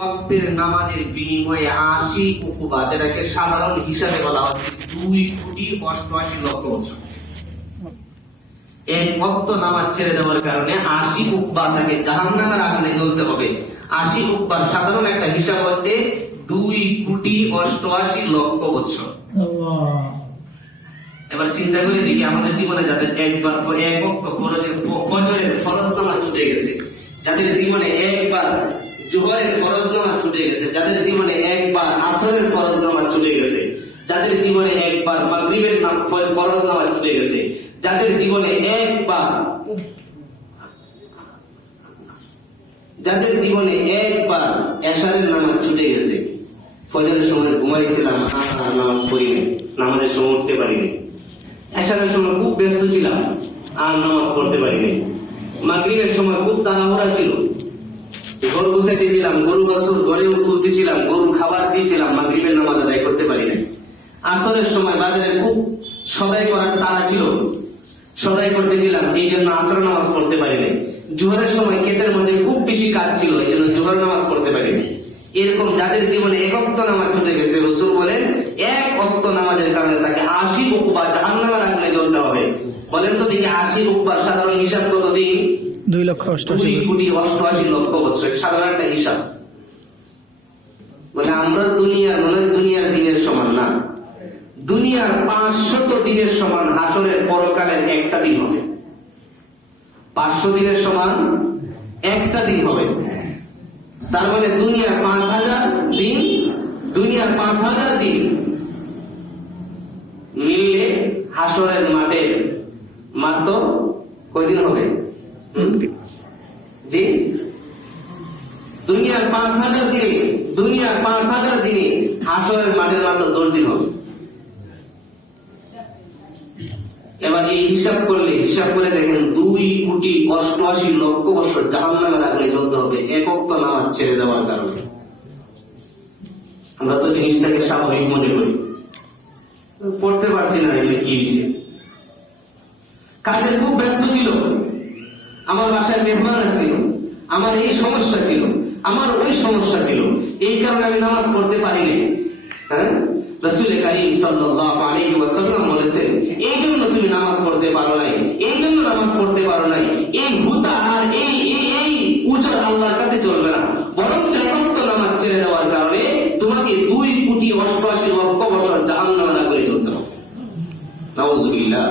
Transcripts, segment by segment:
ওয়াক্তের নামাজের বিনিময়ে ৮০ উকুবা, যেটাকে সাধারণ হিসাবে বলা হচ্ছে ২,৮৮,০০,০০০ বছর। এক ওয়াক্ত নামাজ ছেড়ে দেওয়ার কারণে ৮০ উকুবা তাকে জাহান্নামের আগুনে জ্বলতে হবে। ৮০ উকুবার সাধারণ একটা হিসাব হচ্ছে ২,৮৮,০০,০০০ বছর। এবার চিন্তা করে দেখি, আমাদের জীবনে যাদের একবার এক ওয়াক্ত ফজরের ফরজ নামাজ ছুটে গেছে, যাদের জীবনে একবার জোহরের ফরজ নামাজ ছুটে গেছে, যাদের জীবনে একবার আসরের ফরজ নামাজ ছুটে গেছে, যাদের জীবনে একবার মাগরিবের ফরজ নামাজ ছুটে গেছে, যাদের জীবনে একবার এশারের নামাজ ছুটে গেছে, ফজরের সময় ঘুমাইছিলাম আর নামাজ পড়িনি, নামাজের সময় উঠতে পারিনি, এশারের সময় খুব ব্যস্ত ছিলাম আর নামাজ পড়তে পারিনি, মাগরিবের সময় খুব তাড়াহুড়া ছিল, গরু গুছাইতেছিলাম, গরু বছর ঘরেও তুলতেছিলাম, গরু খাবার দিয়েছিলাম, মাগরিবের নামাজ আদায় করতে পারি না। আসরের সময় বাজারে খুব সদাই করার তাড়া ছিল, সদাই করতেছিলাম, এই জন্য আসর নামাজ পড়তে পারি না। জোহরের সময় ক্ষেতের মধ্যে খুব বেশি কাজ ছিল, এই জন্য জোহর নামাজ পড়তে পারি না। এরকম যাদের জীবনে এক ওয়াক্ত নামাজ ছুটে গেছে, রাসূল বলেন এক ওয়াক্ত নামাজের কারণে তাকে ৮০ উকুবা জাহান্নামের আগুনে জ্বলতে হবে। বলেন তো দেখি ৮০ উকুবার সাধারণ হিসাব কত দিন? ২,৮৮,০০,০০০ বছর, সাধারণ একটা হিসাব। বলে আমরা দুনিয়ার দিনের সমান না, দুনিয়ার ৫০০ দিনের সমান হাসরের পরকালের একটা দিন হবে। ৫০০ দিনের সমান একটা দিন হবে। তার মানে দুনিয়ার ৫,০০০ দিন মিলিয়ে হাসরের মাঠে মাত্র কয়দিন হবে? জি, দুনিয়ার ৫,০০০ দিনে হাসরের মাঠের মাত্র ১০ দিন হবে। এবার এই হিসাব করে দেখেন ২,৮৮,০০,০০০ বছর জাহান্নামের আগুনে জ্বলতে হবে এক ওয়াক্ত নামাজ ছেড়ে দেওয়ার কারণে। আমরা তো জিনিসটাকে স্বাভাবিক মনে করি, পড়তে পারছি না, এগুলো কি হয়েছে? কাজের খুব ব্যস্ত ছিল, আমার বাসায় মেহমান ছিল, আমার এই সমস্যা ছিল, আমার ওই সমস্যা ছিল, এই কারণে আমি নামাজ পড়তে পারিনি। হ্যাঁ, রাসূল কারীম সাল্লাল্লাহু আলাইহি ওয়াসাল্লাম বলেছেন, এই জন্য তুমি নামাজ পড়তে পারো নাই, এই জন্য নামাজ পড়তে পারো নাই, এই হুতা আর এই উজর আল্লাহর কাছে চলবে না, বরং সেকন্ত নামাজ ছেড়ে দেওয়ার কারণে তোমাকে ২,৮৮,০০,০০০ বছর জাহান্নামের আগুনে জ্বলতে হবে। নাউযুবিল্লাহ।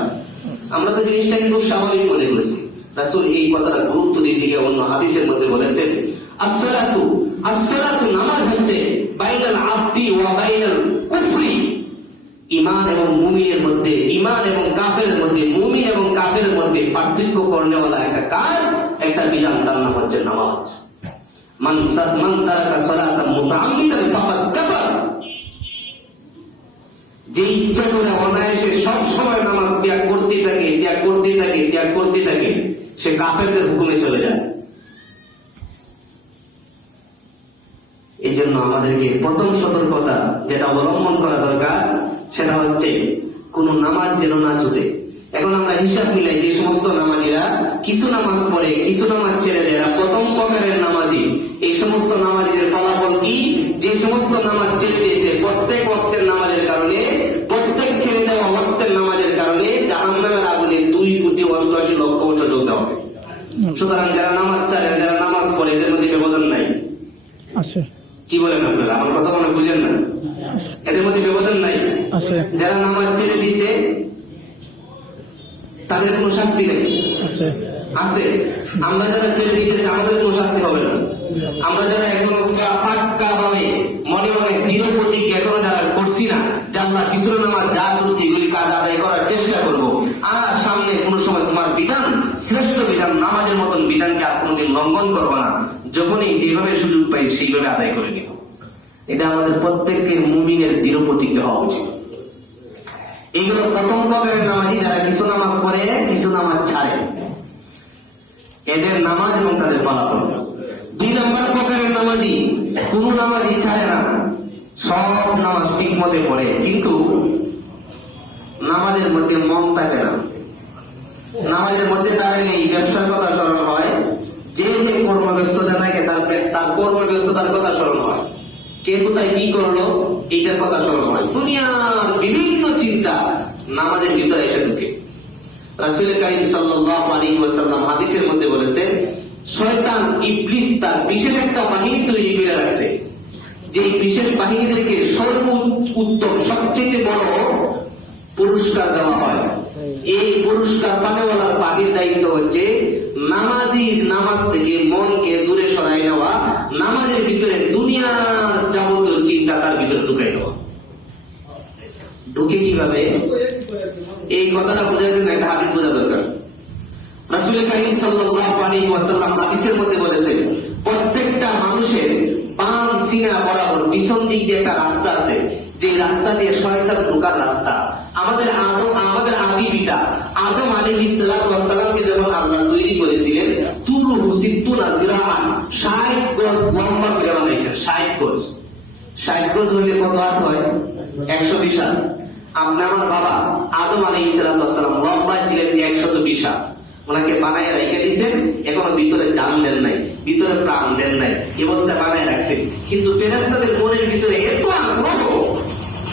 আমরা তো জিনিসটাকে খুব স্বাভাবিক মনে করেছি। রাসূল এই কথাটা গুরুত্ব দিয়ে দিকে অন্য হাদিসের মধ্যে বলেছেন, আসসালাতু নামাজ হচ্ছে বাইনাল আবদি ওয়া বাইনাল কুফরি, ঈমান এবং মুমিনের মধ্যে, ঈমান এবং কাফেরের মধ্যে, মুমিন এবং কাফেরের মধ্যে পার্থক্য করনেওয়ালা একটা কাজ, একটা বিধান, তার নাম হচ্ছে নামাজ। মান তারাকা সালাতান মুতাআম্মিদান ফাকাদ কাফার, যে ইচ্ছা করে অনায়াসে সব সময় নামাজ ত্যাগ করতে থাকে সে কাফেরদের হুকুমে চলে যায়। এই জন্য আমাদেরকে প্রথম সতর্কতা যেটা অবলম্বন করা দরকার, সেটা হচ্ছে কোন নামাজ যেন না ছুটে। এখন আমরা হিসাব মিলাই, যে সমস্ত নামাজিরা কিছু নামাজ পড়ে কিছু নামাজ ছেড়ে দেয়, এরা প্রথম প্রকারের নামাজি। এই সমস্ত নামাজিদের ফলাফল কি? যে সমস্ত নামাজ ছেড়ে দিয়েছে প্রত্যেক ওয়াক্তের নামাজের কারণে, প্রত্যেক ছেড়ে দেওয়া ওয়াক্তের নামাজের কারণে জাহান্নামের আগুনে ২,৮৮,০০,০০০ বছর জ্বলতে হবে। সুতরাং যারা নামাজ ছাড়েন, যারা নামাজ পড়ে, এদের মধ্যে ব্যবধান নাই আছে। কি বলেন আপনারা? আমার কথা মনে বুঝেন না? এদের মধ্যে ব্যবধান নাই আছে। যারা নামাজ ছেড়ে দিছে তাদের কোনো শাস্তি নেই আছে। আমরা যারা ছেড়ে দিতেছি আমাদের কোনো শাস্তি হবে না। আমরা যারা এখনো ফাঁকা ভাবে মনে দৃঢ় প্রতিজ্ঞা এখনো যারা করছি না যে আল্লাহ কিছু নামাজ যা করছি এগুলি কাজ আদায় করার চেষ্টা করবো, আর সামনে কোনো সময় তোমার বিধান, শ্রেষ্ঠ বিধান, নামাজের মতন বিধানকে আর কোনোদিন লঙ্ঘন করবো না, যখনই যেভাবে সুযোগ পাই সেইভাবে আদায় করে নিব। এটা আমাদের প্রত্যেকের মুমিনের দৃঢ় প্রতিজ্ঞা হওয়া উচিত। এইগুলো প্রথম প্রকারের নামাজি, যারা কিছু নামাজ পড়ে কিছু নামাজ ছাড়ে, এদের নামাজ এবং তাদের ফলাফল। ২ নম্বর প্রকারের নামাজি, কোন নামাজি ছাড়ে না, সব নামাজ ঠিক মতে পড়ে, কিন্তু নামাজের মধ্যে মন থাকে না, নামাজের মধ্যে তারা নেই, ব্যবসার কথা স্মরণ হয়, যে কর্মব্যস্ততা থাকে তার তার কর্মব্যস্ততার কথা স্মরণ হয়, কে কোথায় কি করলো এইটার কথা স্মরণ হয়, দুনিয়ার বিভিন্ন চিন্তা নামাজের ভিতরে এসে ঢুকে। রাসূল কারীম সাল্লাল্লাহু আলাইহি ওয়াসাল্লাম হাদিসের মধ্যে বলেছেন, শয়তান ইবলিস তার বিশেষ একটা বাহিনী তৈরি করে রাখছে, যে বিশেষ বাহিনীদেরকে সর্বোত্তম সবচেয়ে বড় পুরস্কার দেওয়া হয়। এই পুরস্কার পানেওয়ালার বাহির দায়িত্ব হচ্ছে নামাজির নামাজ থেকে মনকে দূরে সরাই নেওয়া, নামাজের ভিতরে দুনিয়ার যাবতীয় চিন্তা তার ভিতরে ঢুকাই দেওয়া। ঢুকে কিভাবে, এই কথাটা বোঝার জন্য একটা হাদিস বোঝা দরকার। রাসূল কারীম সাল্লাল্লাহু আলাইহি ওয়াসাল্লাম হাদিসের মধ্যে বলেছেন, প্রত্যেকটা মানুষের বাম সিনা বরাবর পিছন দিক দিয়ে একটা রাস্তা আছে, যে রাস্তা দিয়ে শয়তান ঢোকার রাস্তা। আমাদের আদি পিতা আদম আলাইহিস সালামকে যখন আল্লাহ তৈরি করেছিলেন, তুরুহু সিত্তুনা জিরাআন, 60 গজ লম্বা করে বানাইছেন। 60 গজ, 60 গজ হইলে কত হাত হয়? 120 হাত। আপনি আমার বাবা আদম আলাইহিস সালাম লম্বা ছিলেন 120 হাত। ওনাকে বানায় রেখে দিয়েছেন, এখনো ভিতরে জান দেন নাই, ভিতরে প্রাণ দেন নাই, এই অবস্থায় বানায় রাখছেন। কিন্তু ফেরেশতাদের মনের ভিতরে এত আগ্রহ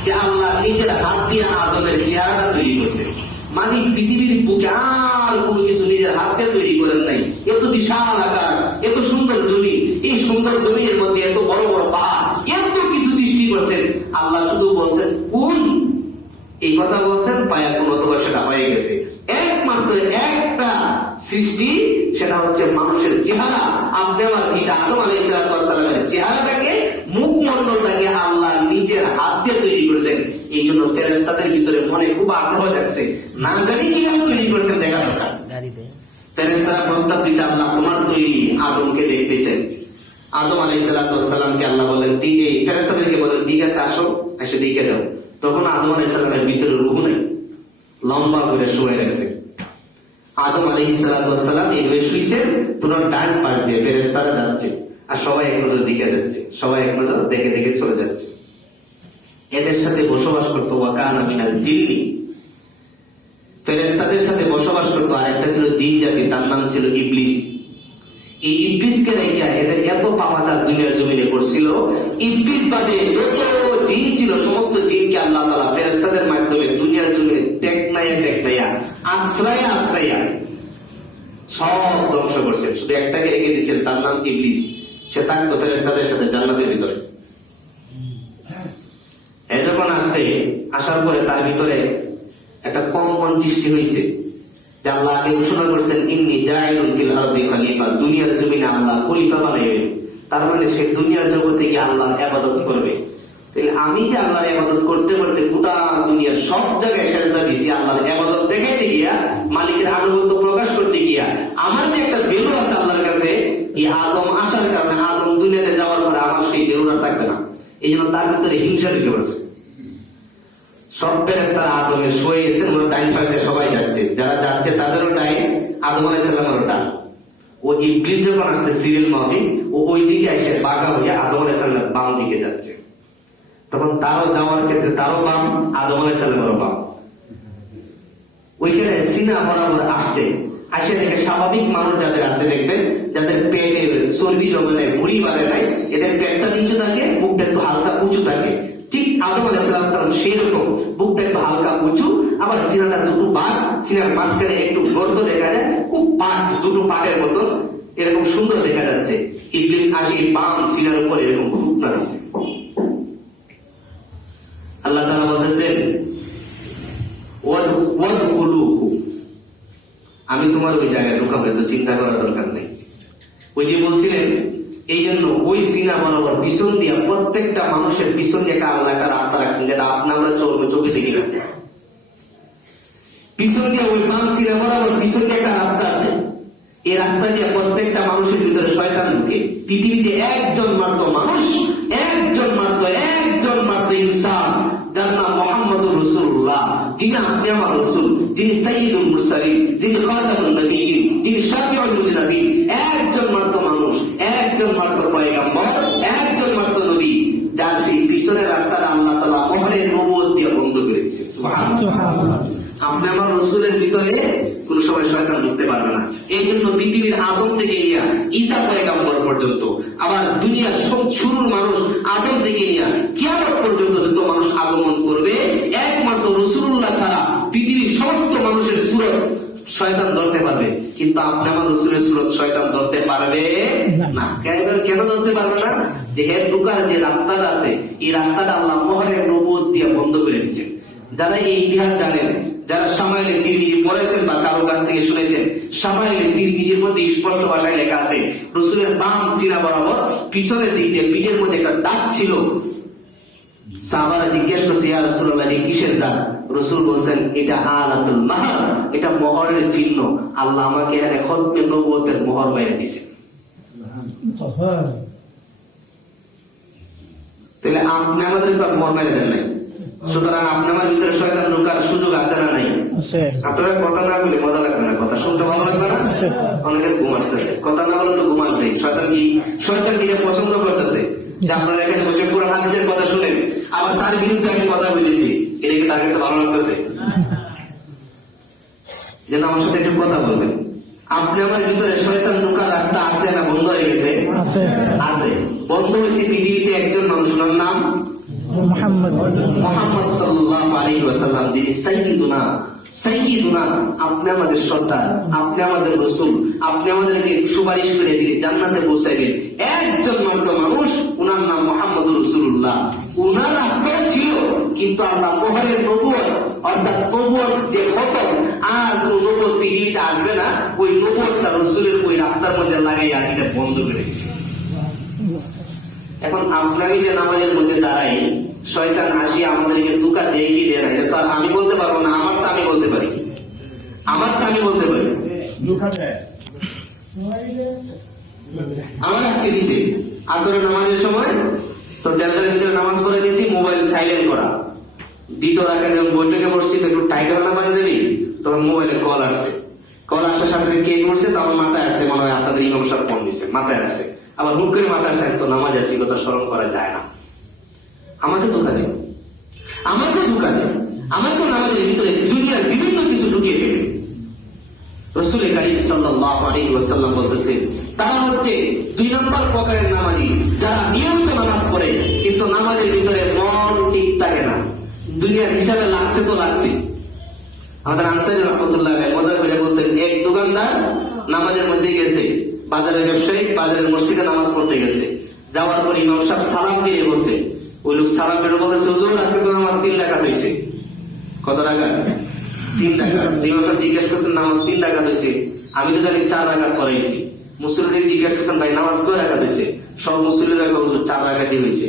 যে আল্লাহ নিজের হাত দিয়ে আদমের চেহারা তৈরি করছেন। মানে পৃথিবীর বুকে আর কোনো কিছু নিজের হাতে তৈরি করেন নাই। এত বিশাল আকার, এত সুন্দর জমি, এই সুন্দর জমির মধ্যে এত বড় বড় পাহাড়, এত কিছু সৃষ্টি করছেন। আল্লাহ শুধু বলছেন কোন, এই কথা বলছেন, পায়া কোন, অথবা সেটা হয়ে গেছে। একমাত্র একটা সৃষ্টি, সেটা হচ্ছে মানুষের চেহারা। আপনি আমার পিতা আদম আলাইহিস সালামের চেহারাটাকে, মুখমণ্ডলটাকে আল্লাহ নিজের হাত দিয়ে তৈরি করেছেন। এই জন্য ফেরেশতাদের ভিতরে মনে খুব আগ্রহ যাচ্ছে, না জানি কিভাবে তৈরি করেছেন দেখা দরকার। ফেরেশতারা প্রস্তাব দিচ্ছে, আল্লাহ তোমার তৈরি আদমকে দেখতে চাই। আদম আলাইহিস সালামকে আল্লাহ বলেন, ঠিক আছে, ফেরেশতাদেরকে বলেন, ঠিক আছে আসো, এসে দেখে যাও। তখন আদম আলাইহিস সালামের ভিতরে রূহ নেই, লম্বা করে শুয়ে গেছে। আদম আলাইহিস সালাম এইভাবে শুইছেন, পুরো ডান পাশ দিয়ে ফেরেশতারা যাচ্ছে, আর সবাই এক নজর দিকে যাচ্ছে, সবাই এক নজর দেখে দেখে চলে যাচ্ছে। এদের সাথে বসবাস করতো ওয়াকানা মিনাল জিন্নি, ফেরেশতাদের সাথে বসবাস করতো আর একটা ছিল জিন জাতি, তার নাম ছিল ইবলিস। এই ইবলিসকে রেখে এদের এত পাপাচার দুনিয়ার জমিনে করছিল। ইবলিস বাদে যত জিন ছিল, সমস্ত জিনকে আল্লাহ তাআলা ফেরেশতাদের মাধ্যমে দুনিয়ার জমিনে টেকনাইয়া আশ্রয়া সব ধ্বংস করছেন। শুধু একটাকে রেখে দিয়েছেন, তার নাম ইবলিস। সে থাকতো ফেরেশতাদের সাথে জান্নাতের ভিতরে। যখন আসছে, আসার পরে তার ভিতরে একটা কম্পন সৃষ্টি হয়েছে, যে আল্লাহ আগে ঘোষণা করছেন, ইন্নী জাইলুন ফিল আরদি খলিফা, দুনিয়ার জমিনে আল্লাহ খলিফা বানাইবেন। তার মানে সে দুনিয়ার জগতে গিয়ে আল্লাহর ইবাদত করবে। তাহলে আমি যে আল্লাহর ইবাদত করতে করতে গোটা দুনিয়ার সব জায়গায় সেজদা দিছি, আল্লাহর ইবাদত দেখাইতে গিয়া, মালিকের আনুগত্য প্রকাশ করতে গিয়া, আমার যে একটা বেরু আছে আল্লাহর কাছে, এই আদম আসার কারণে, আদম দুনিয়াতে যাওয়ার পরে আমার সেই বেরুটা থাকবে না। এই জন্য তার ভিতরে হিংসা ঢুকে পড়ছে। সব ফেরেশতারা আদমে শুয়ে গেছেন, ডাইন পাশে সবাই যাচ্ছে, যারা যাচ্ছে তাদেরও ডাইন, আদম আলাইহিস সালামেরও ডান। ও ইবলিস যখন আসছে সিরিয়াল মাফিক, ও ওই দিকে এসে বাঁকা হয়ে আদম আলাইহিস সালামের বাম দিকে যাচ্ছে। তখন তারও যাওয়ার ক্ষেত্রে তারও বাম, আদম আলাইহিস সালামেরও বাম। ওইখানে সিনা বরাবর আসছে, আসে দেখে স্বাভাবিক মানুষ যাদের আছে, দেখবেন যাদের পেটে চর্বি জমে নাই, মুড়ি বাড়ে নাই, এদের পেটটা নিচু থাকে, মুখটা একটু হালকা উঁচু থাকে। ঠিক আদম আলাইহিস সালাম সেই রকম, বুকটা একটু হালকা উঁচু, আবার সিনাটা দুটো পাট, সিনার মাঝখানে একটু গর্ত দেখা যায়, খুব পাট, দুটো পাটের মতো এরকম সুন্দর দেখা যাচ্ছে। ইবলিস আসে বাম সিনার উপর এরকম ফুটনা আছে। আল্লাহ তাআলা বলতেছেন, ওয়াদখুলুহু, আমি তোমার ওই জায়গায় ঢুকাবো, তো চিন্তা করার দরকার নেই। ওই যে বলছিলেন, এই জন্য ওই সিনা বরাবর পিছন দিয়ে প্রত্যেকটা মানুষের পিছন দিয়ে আল্লাহ একটা রাস্তা রাখছেন, যেটা আমরা চোখে দেখি না। পিছন দিয়ে ওই বাম সিনা বরাবর পিছন দিয়ে একটা রাস্তা আছে। এই রাস্তা দিয়ে প্রত্যেকটা মানুষের ভিতরে শয়তান ঢুকে। পৃথিবীতে একজন মাত্র মানুষ, একজন মাত্র ইনসান, যার নাম মুহাম্মদুর রাসূলুল্লাহ, যিনি আপনি আমার রাসূল, যিনি সাইয়্যিদুল মুরসালিন, যিনি খাতামুন নবিয়্যিন, যিনি শাফিউল মুজনাবিন। একজন মাত্র মানুষ, একজন মাত্র পয়গম্বর, একজন মাত্র নবী, যার সেই পিছনের রাস্তাটা আল্লাহ তাআলা ওহরের নবুয়ত দিয়ে বন্ধ করেছে। সুবহানাল্লাহ। আপনি আমার রাসূলের ভিতরে কোন সময় শয়তান ঢুকতে পারবে না। এই জন্য পৃথিবীর আদম থেকে ঈসা পয়গম্বর পর্যন্ত, আবার আদম থেকে নিয়ে কিয়ামত পর্যন্ত যত মানুষ আগমন করবে, একমাত্র রাসূলুল্লাহ ছাড়া পৃথিবীর সমস্ত মানুষের সুরত শয়তান ধরতে পারবে, কিন্তু আপনি আমার রাসূলের সুরত শয়তান ধরতে পারবে না। কেন ধরতে পারবে না? যে ঢুকার যে রাস্তাটা আছে, এই রাস্তাটা আল্লাহ মোহরের নবুয়ত দিয়ে বন্ধ করে দিয়েছেন। যারা এই ইতিহাস জানেন, যারা সামাইলে তিরমিজি পড়েছেন বা কারো কাছ থেকে শুনেছেন, সামাইলে তিরমিজির মধ্যে স্পষ্ট ভাষায় লেখা আছে রাসূলের বাম সিনা বরাবর পিছনের দিক দিয়ে পিঠের মধ্যে একটা দাগ ছিল। সাহাবারা জিজ্ঞেস করছে, ইয়া রাসূলুল্লাহ, এই কিসের দাগ? রাসূল বলছেন, এটা আলাতুল মাহর, এটা মোহরের চিহ্ন। আল্লাহ আমাকে এখানে খতমে নবুয়তের মোহর মেরে দিয়েছে। তাহলে আপনি আমাদের মোহর মেরে দেন নাই, সুতরাং আপনি আমার ভিতরে শয়তান ঢোকার সুযোগ আছে না নাই? আপনারা কথা না বলে মজা লাগবে না, কথা শুনতে ভালো লাগবে না? অনেকের ঘুম আসতেছে, কথা না বলে তো ঘুম আসবে। শয়তান কি পছন্দ করতেছে যে আপনারা এখানে বসে পুরো হাদিসের কথা শুনেন, আবার তার বিরুদ্ধে আমি কথা বলেছি, এটা কি তার কাছে ভালো লাগতেছে? যেন আমার সাথে একটু কথা বলবেন। আপনি আমার ভিতরে শয়তান ঢোকার রাস্তা আছে না বন্ধ হয়ে গেছে? আছে। বন্ধ হয়েছে পৃথিবীতে একজন মানুষের নাম মুহাম্মদ সাল্লাল্লাহু আলাইহি ওয়াসাল্লাম, যিনি সাইয়্যিদুনা, আপনি আমাদের সর্দার, আপনি আমাদের রাসূল, আপনি আমাদেরকে সুপারিশ করে তিনি জান্নাতে পৌঁছাইবেন। একজন মাত্র মানুষ, উনার নাম মুহাম্মদুর রাসূলুল্লাহ। উনার রাস্তায় ছিল, কিন্তু আল্লাহ মোহরের নবুয়ত, অর্থাৎ নবুয়ত যে খতম, আর কোন নবুয়ত পৃথিবীতে আসবে না, ওই নবুয়তটা রাসূলের ওই রাস্তার মধ্যে লাগাইয়া এটা বন্ধ করে দিয়েছে। এখন আপনাকে যে নামাজের মধ্যে দাঁড়াই, শয়তান আসি আমাদেরকে ধোঁকা দেয় কি দেয় না, এটা তো আমি বলতে পারবো না। আমারটা আমি বলতে পারি, আমার আজকে দিছে আসরের নামাজের সময় তো ডেল্টার ভিতরে নামাজ পড়ে দিয়েছি, মোবাইল সাইলেন্ট করা। দ্বিতীয় রাখায় যখন বৈঠকে বসছি তো একটু টাইগার নামাজ দেবি, তখন মোবাইলে কল আসছে। কল আসার সাথে কে করছে তো আমার মাথায় আসছে, মনে হয় আপনাদের ইমাম সাহেব ফোন দিচ্ছে, মাথায় আসছে। আবার হুট করে মাথায় আসছে, তো নামাজ আছি, কথা স্মরণ করা যায় না। আমাকে ধোকা দেয়, আমাকে নামাজের ভিতরে দুনিয়ার বিভিন্ন কিছু ঢুকিয়ে দেবে। রাসূল কারীম সাল্লাল্লাহু আলাইহি ওয়াসাল্লাম বলতেছেন, তারা হচ্ছে 2 নম্বর প্রকারের নামাজি, যারা নিয়মিত নামাজ পড়ে কিন্তু নামাজের ভিতরে মন ঠিক থাকে না। দুনিয়ার হিসাবে লাগছে তো লাগছে। আমাদের আনসারী রাহমাতুল্লাহ আলাইহি মজা করে বলতেন, এক দোকানদার নামাজের মধ্যে গেছে, বাজারের ব্যবসায়ী বাজারের মসজিদে নামাজ পড়তে গেছে। যাওয়ার পর ইমাম সাহেব সালাম দিয়ে বসে, ওই লোক সালাম বেরো বলতেছে, হুজুর আজকে তো নামাজ 3 রাকাত হয়েছে। কত রাকাত? 3 রাকাত। ইমাম সাহেব জিজ্ঞেস করছেন, নামাজ 3 রাকাত হয়েছে? আমি তো জানি 4 রাকাত পড়াইছি। মুসল্লিদের জিজ্ঞেস করছেন, ভাই নামাজ কয় রাকাত হয়েছে? সব মুসল্লিরা হুজুর 4 রাকাতই হয়েছে।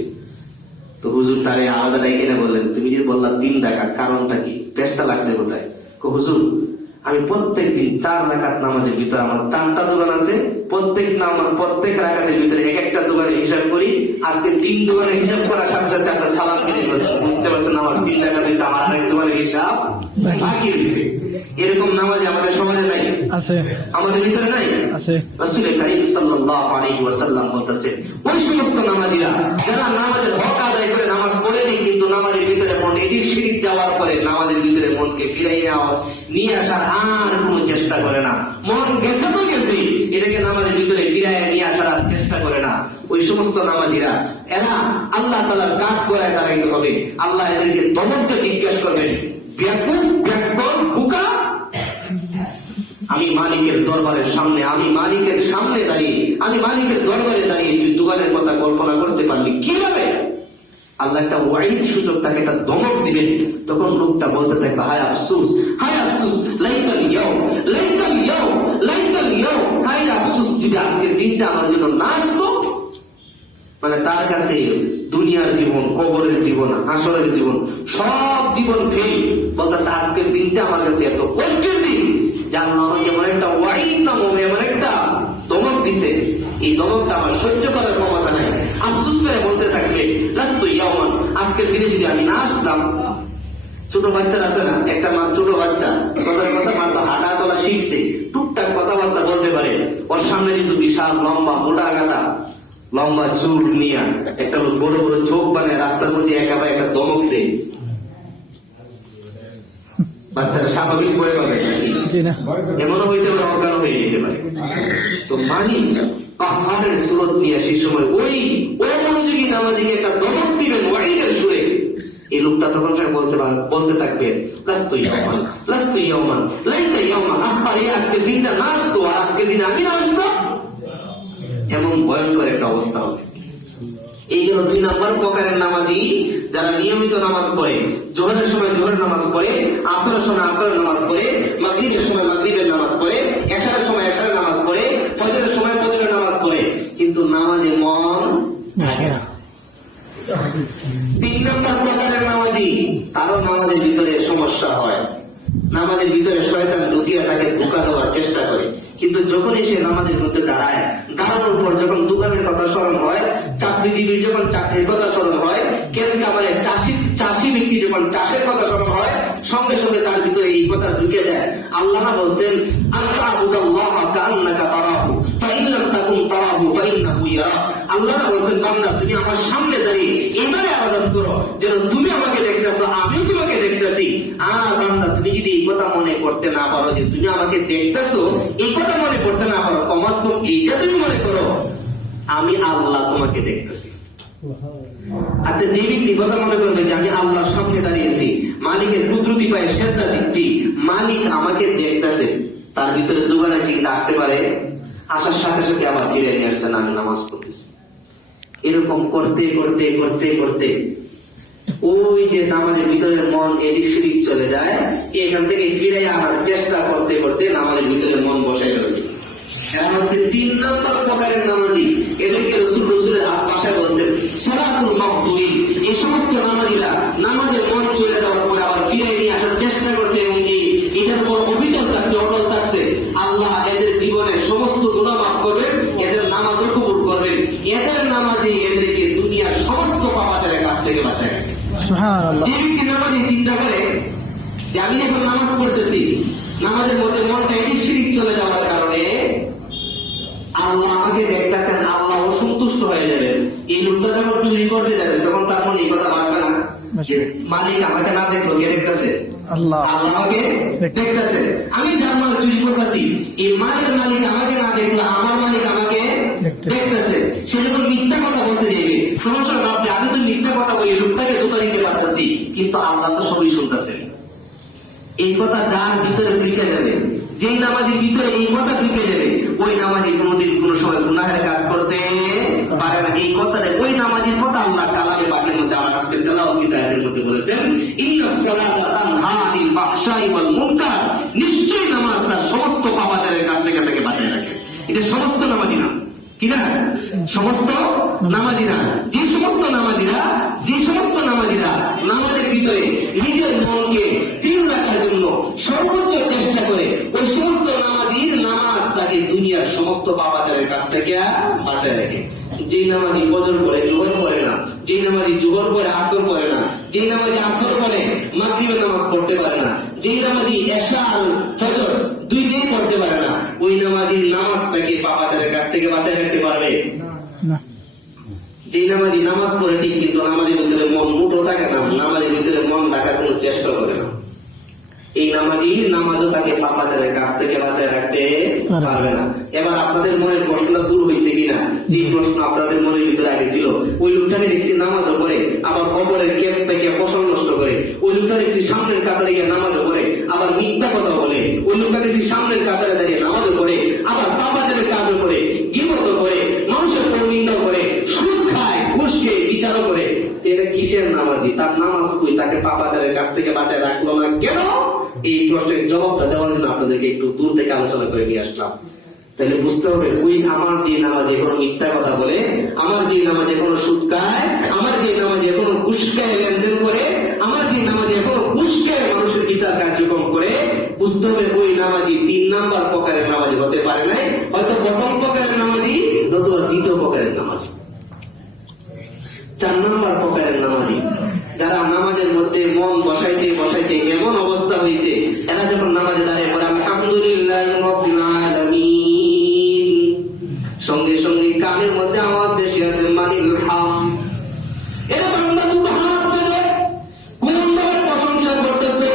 তো হুজুর তারে আলাদা ডাইকে না বললেন, তুমি যে বললা 3 রাকাত, কারণটা কি? পেশটা লাগছে কোথায়? হুজুর আমি প্রত্যেক দিন 4 রাকাত নামাজের ভিতরে আমার 4টা দোকান আছে, প্রত্যেক রাকাতের ভিতরে এক একটা দোকানের হিসাব করি। আজকে 3 দোকানের হিসাব করার সাথে সাথে একটা সালাম দিয়ে বুঝতে পারছেন আমার 3 রাকাত হয়েছে, আমার আরেক দোকানের হিসাব বাকি হয়েছে। এরকম নামাজ আমাদের সমাজে নাই, আমাদের ভিতরে নাই। রাসূল কারীম সাল্লাল্লাহু আলাইহি ওয়াসাল্লাম বলতেছেন, ওই সমস্ত নামাজীরা যারা নামাজের হক আদায় করে নামাজ পড়ে নেই, কিন্তু নামাজের ভিতরে মন এদিক সেদিক যাওয়ার পরে নামাজের ভিতরে মনকে ফিরাইয়া নিয়ে আসার আর কোন চেষ্টা করে না। মন গেছে তো গেছে, এটাকে নামাজের ভিতরে ফিরাইয়া নিয়ে আসার আর চেষ্টা করে না। ওই সমস্ত নামাজীরা এরা আল্লাহ তাআলার কাজ করে দাঁড়াইতে হবে। আল্লাহ এদেরকে তদন্ত জিজ্ঞাসা করবেন, ব্যাকুল ব্যাকল হুকা, আমি মালিকের দরবারের সামনে, আমি মালিকের সামনে দাঁড়িয়ে, আমি মালিকের দরবারে দাঁড়িয়ে তুই দোকানের কথা কল্পনা করতে পারলি কিভাবে? আল্লাহ একটা ওয়াইড সূচক তাকে একটা দমক দিবেন। তখন লোকটা বলতে থাকবে, হায় আফসোস, হায় আফসোস, লাইকাল ইয়াউম, লাইকাল ইয়াউম, লাইকাল ইয়াউম, হায় আফসোস, যদি আজকের দিনটা আমার জন্য না আসতো। মানে তার কাছে দুনিয়ার জীবন, কবরের জীবন, হাসরের জীবন, সব জীবন ফেল। বলতেছে আজকের দিনটা আমার কাছে এত কষ্টের দিন যে আল্লাহ আমাকে এমন একটা ওয়াইড নামক এমন একটা দমক দিছে, এই দমকটা আমার সহ্য করার ক্ষমতা নাই। আফসোস করে বলতে থাকবে, লাস্তু ইয়াওমান, আজকের দিনে যদি আমি না আসতাম। ছোট বাচ্চার আছে না, একটা ছোট বাচ্চা কথা মাত্র হাঁটা চলা শিখছে, টুকটাক কথাবার্তা বলতে পারে, ওর সামনে কিন্তু বিশাল লম্বা মোটা গাটা লম্বা চুল নিয়ে একটা বড় বড় চোখ বানায় রাস্তার মধ্যে একেবারে একটা দমক দেয়, বাচ্চারা স্বাভাবিক হয়ে পাবে, এমনও হইতে পারে অজ্ঞান হয়ে যেতে পারে। তো মানি পাহাড়ের সুরত নিয়ে সেই সময় ওই মনোযোগী নামাজিকে একটা দমক দিবেন ওয়াইদের সুরে। এই লোকটা তখন বলতে থাকবে লাস্তু ইয়াওমান লাস্তু ইয়াওমান লাইতা ইয়াওমান, আরে আজকে দিনটা না আসতো আর আজকে দিন আমি না আসতো, এমন ভয়ঙ্কর একটা অবস্থা হবে। এই জন্য 2 নম্বর প্রকারের নামাজি যারা নিয়মিত নামাজ পড়ে, জোহরের সময় জোহরের নামাজ পড়ে, আসরের সময় আসরের নামাজ পড়ে, মাগরিবের সময় মাগরিবের নামাজ পড়ে, এশারের সময় এশারের নামাজ পড়ে, ফজরের সময় ফজরের নামাজ পড়ে, কিন্তু নামাজে মন থাকে না। 3 নম্বর প্রকারের নামাজি, তারও নামাজের ভিতরে সমস্যা হয়, নামাজের ভিতরে শয়তান ঢুকিয়ে তাকে ধোঁকা দেওয়ার চেষ্টা করে, কিন্তু যখনই সে নামাজের মধ্যে দাঁড়ায়, দাঁড়ানোর পর যখন দোকানের কথা স্মরণ হয়, চাকরিজীবীর যখন চাকরির কথা স্মরণ হয়, কেনকামারে চাষি ব্যক্তি যখন চাষের কথা স্মরণ হয়, সঙ্গে সঙ্গে তার ভিতরে এই কথা ঢুকে যায়। আল্লাহ বলছেন আল্লাহ বলছেন বান্দা তুমি আমার সামনে দাঁড়িয়ে এবারে আবাদত করো যেন তুমি আমাকে দেখতেছো আমিও তোমাকে দেখতেছি। আর বান্দা তুমি যদি এই কথা মনে করতে না পারো যে তুমি আমাকে দেখতেছো, এই কথা মনে করতে না পারো, কমাস কম এইটা তুমি মনে করো আমি আল্লাহ তোমাকে দেখতেছি। আচ্ছা, যে ব্যক্তি কথা মনে করবে যে আমি আল্লাহর সামনে দাঁড়িয়েছি, মালিকের কুদরতি পায়ে সেজদা দিচ্ছি, মালিক আমাকে দেখতেছে, তার ভিতরে দোকানে চিন্তা আসতে পারে, আসার সাথে সাথে আবার ফিরে নিয়ে আসছেন আমি নামাজ পড়তেছি। এরকম করতে করতে করতে করতে ওই যে নামাজের ভিতরে মন এদিক সেদিক চলে যায়, এখান থেকে ফিরে আনার চেষ্টা করতে করতে নামাজের ভিতরে মন বসে গেছে। এরা হচ্ছে 3 নম্বর প্রকারের নামাজি। এদেরকে রসুলের ভাষায় বলছেন সালাতুল মাকতুবিন। এই সমস্ত নামাজিরা নামাজের মন চলে যাওয়ার পরে আবার ফিরে নিয়ে আসার চেষ্টা করছে এবং এটার উপর অবিচল থাকছে, অটল থাকছে। আল্লাহ এদের জীবনের সমস্ত গুনাহ মাফ করবেন, এদের নামাজও কবুল করবেন। এদের নামাজে এদেরকে দুনিয়ার সমস্ত পাপাচারের কাছ থেকে বাঁচায় রাখে। সুবহানাল্লাহ। যে ব্যক্তি নামাজে চিন্তা করে যে আমি এখন নামাজ পড়তেছি, নামাজের মধ্যে মনটা এদিক সেদিক চলে যাওয়ার কারণে আল্লাহ আমাকে দেখতেছেন, আল্লাহ অসন্তুষ্ট হয়ে যাবেন। এই লোকটা যখন চুরি করতে যাবে তখন তার মনে এই কথা ভাববে না মালিক আমাকে না দেখলো, কে দেখতেছে? আল্লাহ আমাকে দেখতেছে। আমি যার মাল চুরি করতেছি, এই মালের মালিক আমাকে না দেখলো, আমার মালিক আমাকে দেখতেছে। সে যখন মিথ্যা কথা বলতে যাবে সমস্যা ভাবছে আমি তো মিথ্যা কথা বলি, লোকটাকে ধোঁকা দিতে পারতেছি, কিন্তু আল্লাহ তো সবই শুনতেছেন। এই কথা যার ভিতরে ঢুকে যাবে, যেই নামাজির ভিতরে এই কথা ঢুকে যাবে, ওই নামাজি কোনোদিন কোনো সময় গুনাহের কাজ করতে পারে না। এই কথাটা ওই নামাজির কথা আল্লাহ কালামে পাকের মধ্যে আমার আজকে তেলাওয়াত আয়াতের মধ্যে বলেছেন ইন্নাস সালাতা তানহা আনিল ফাহশাই ওয়াল মুনকার। নিশ্চয়ই নামাজ তার সমস্ত পাপাচারের কাছ থেকে তাকে বাঁচিয়ে রাখে। এটা সমস্ত নামাজি না, কিনা? সমস্ত নামাজি না। যে সমস্ত নামাজিরা নামাজের ভিতরে নিজের মনকে স্থির রাখার জন্য সর্বোচ্চ চেষ্টা করে, ওই সমস্ত নামাজির নামাজ তাকে দুনিয়ার সমস্ত পাপাচারের কাছ থেকে বাঁচায় রাখে। যে নামাজি ফজর পড়ে জোহর পড়ে না, যে নামাজি জোহর পড়ে আসর পড়ে না, যে নামাজি আসর পড়ে মাগরিবের নামাজ পড়তে পারে না, যে নামাজি এশা আর ফজর দুইটাই পড়তে পারে না, ওই নামাজির নামাজ তাকে পাপাচারের কাছ থেকে বাঁচায় রাখতে পারবে না। যে নামাজি নামাজ পড়ে ঠিক, কিন্তু নামাজের ভিতরে মন মুঠো থাকে না, নামাজের ভিতরে মন রাখার কোন চেষ্টা করে না, এই নামাজও তাকে পাপাচারের কাছ থেকে বাঁচায় রাখতে পারবে না। এবার আপনাদের মনের প্রশ্নটা দূর হয়েছে কিনা? যে প্রশ্ন আপনাদের মনের ভিতরে আগে ছিল, ওই লোকটাকে দেখছি নামাজও করে আবার কবরের কেপ থেকে ফসল নষ্ট করে, ওই লোকটা দেখছি সামনের কাতারে গিয়ে নামাজও করে আবার মিথ্যা কথা বলে, ওই লোকটা দেখছি সামনের কাতারে দাঁড়িয়ে নামাজও করে আবার পাপাচারের কাজও করে, গীবত করে, মানুষের পরনিন্দা করে, সুদ খায়, ঘুষ খেয়ে বিচারও করে। এটা কিসের নামাজি? তার নামাজ কই? তাকে পাপাচারের কাছ থেকে বাঁচায় রাখলো না কেন? এই প্রশ্নের জবাবটা দেওয়ার জন্য আপনাদেরকে একটু দূর থেকে আলোচনা করে নিয়ে আসলাম। তাহলে বুঝতে হবে, ওই আমার যে নামাজে কোনো মিথ্যা কথা বলে, আমার যে নামাজে কোনো সুদ খায়, আমার যে নামাজে কোনো ঘুষ খায় লেনদেন করে, আমার যে নামাজে কোনো ঘুষ খায় মানুষের বিচার কার্যক্রম করে, বুঝতে হবে ওই নামাজি 3 নম্বর প্রকারের নামাজি হতে পারে নাই। হয়তো প্রথম প্রকারের নামাজি, নতুবা দ্বিতীয় প্রকারের নামাজি, 4 নম্বর প্রকারের নামাজি। যারা নামাজের মধ্যে মন বসাইতে বসাইতে এমন অবস্থা হয়েছে, এরা যখন নামাজে দাঁড়িয়ে পড়ে আলহামদুলিল্লাহি রাব্বিল আলামিন, সঙ্গে সঙ্গে কানের মধ্যে আওয়াজ বেশি আছে মানিল হাম। এরা বান্দা দুটো হাত ধরে কোন ভাবে প্রশংসা করতেছে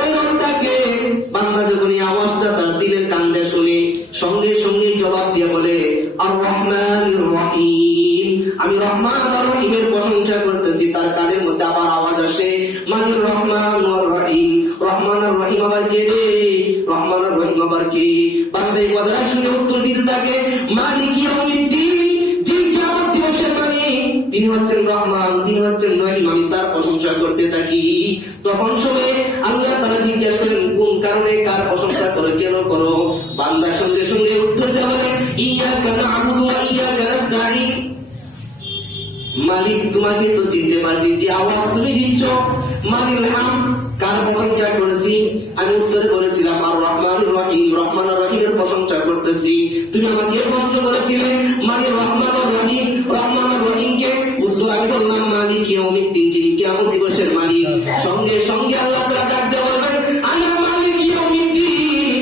ওই রবটাকে। বান্দা যখন এই আওয়াজটা তার দিলের কান্দে শুনে সঙ্গে সঙ্গে জবাব দিয়ে বলে আর রহমানির রহিম, আমি রহমান আর রহিমের প্রশংসা করতেছি, তার কানের মধ্যে আবার আওয়াজ আসে মানির রহমান ওয়ার রহিম, রহমান আর রহিম আবার কে রে, রহমান আর রহিম আবার কে? বান্দা এই কথাটা শুনে উত্তর দিতে থাকে মালিক ইয়াউমিদ্দিন, যে কিয়ামত দিবসের মালিক তিনি হচ্ছেন রহমান, তিনি হচ্ছেন রহিম, আমি তার প্রশংসা করতে থাকি। তখন সবাই আল্লাহ তাআলা জিজ্ঞাসা করেন কোন কারণে কার প্রশংসা করে, কেন করো? বান্দা সঙ্গে সঙ্গে উত্তর দেওয়া ইয়াকা না'বুদু ওয়া ইয়াকা নাস্তাঈন, মালিক তোমাকে তো চিনতে পারছি, যে আওয়াজ তুমি দিচ্ছ মালিক হাম, কার প্রশংসা করেছি? আমি উত্তর করেছিলাম আর রহমান রহিম, রহমান আর রহিমের প্রশংসা করতেছি। তুমি আমাকে প্রশ্ন করেছিলে মালিক রহমান আর রহিম, রহমান আর রহিমকে, উত্তর আমি বললাম মালিক ইয়াউমিদ্দিন, যিনি কিয়ামত দিবসের মালিক। সঙ্গে সঙ্গে আল্লাহ তাআলা ডাক দিয়ে বলবেন আনা মালিক ইয়াউমিদ্দিন,